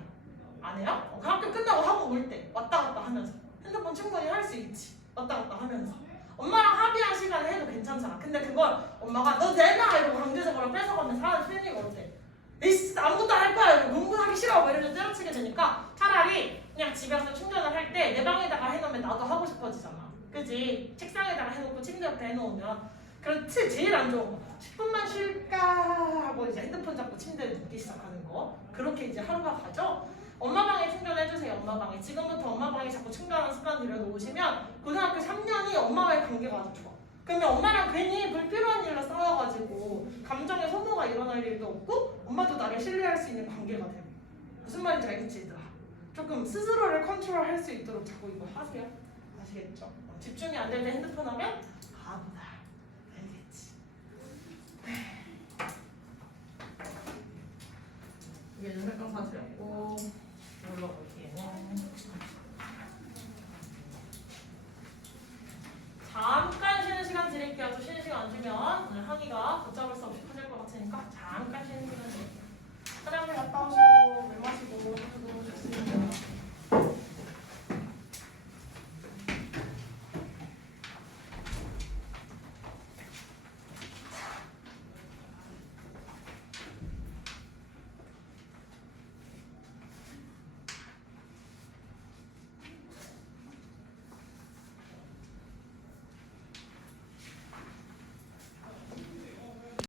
안 해요? 학교 끝나고 하고 올 때 왔다 갔다 하면서 핸드폰 충분히 할 수 있지. 왔다 갔다 하면서 엄마랑 합의한 시간에 해도 괜찮잖아. 근데 그걸 엄마가 너 내놔 이러고 강제적으로 뺏어가면 사는 편이가 어때? 에이씨 아무것도 안 할 거야 이러고 공부하기 싫어 뭐 이러면서 때려치게 되니까 차라리 그냥 집에 가서 충전을 할 때 내 방에다가 해놓으면 나도 하고 싶어지잖아. 그지? 책상에다가 해놓고 침대 옆에 해놓으면. 그렇지. 제일 안 좋은 거 10분만 쉴까 하고 이제 핸드폰 잡고 침대에 눕기 시작하는 거. 그렇게 이제 하루가 가죠. 엄마 방에 충전해주세요. 엄마 방에. 지금부터 엄마 방에 자꾸 충전하는 습관 들여놓으시면 고등학교 3년이 엄마와의 관계가 아주 좋아. 그러면 엄마랑 괜히 불필요한 일로 싸워가지고 감정의 소모가 일어날 일도 없고 엄마도 나를 신뢰할 수 있는 관계가 되고. 무슨 말인지 알겠지 얘들아? 조금 스스로를 컨트롤할 수 있도록 자꾸 이거 하세요. 아시겠죠? 집중이 안 될 때 핸드폰 하면 바보다. 알겠지? 이게 눈썹 감사드렸고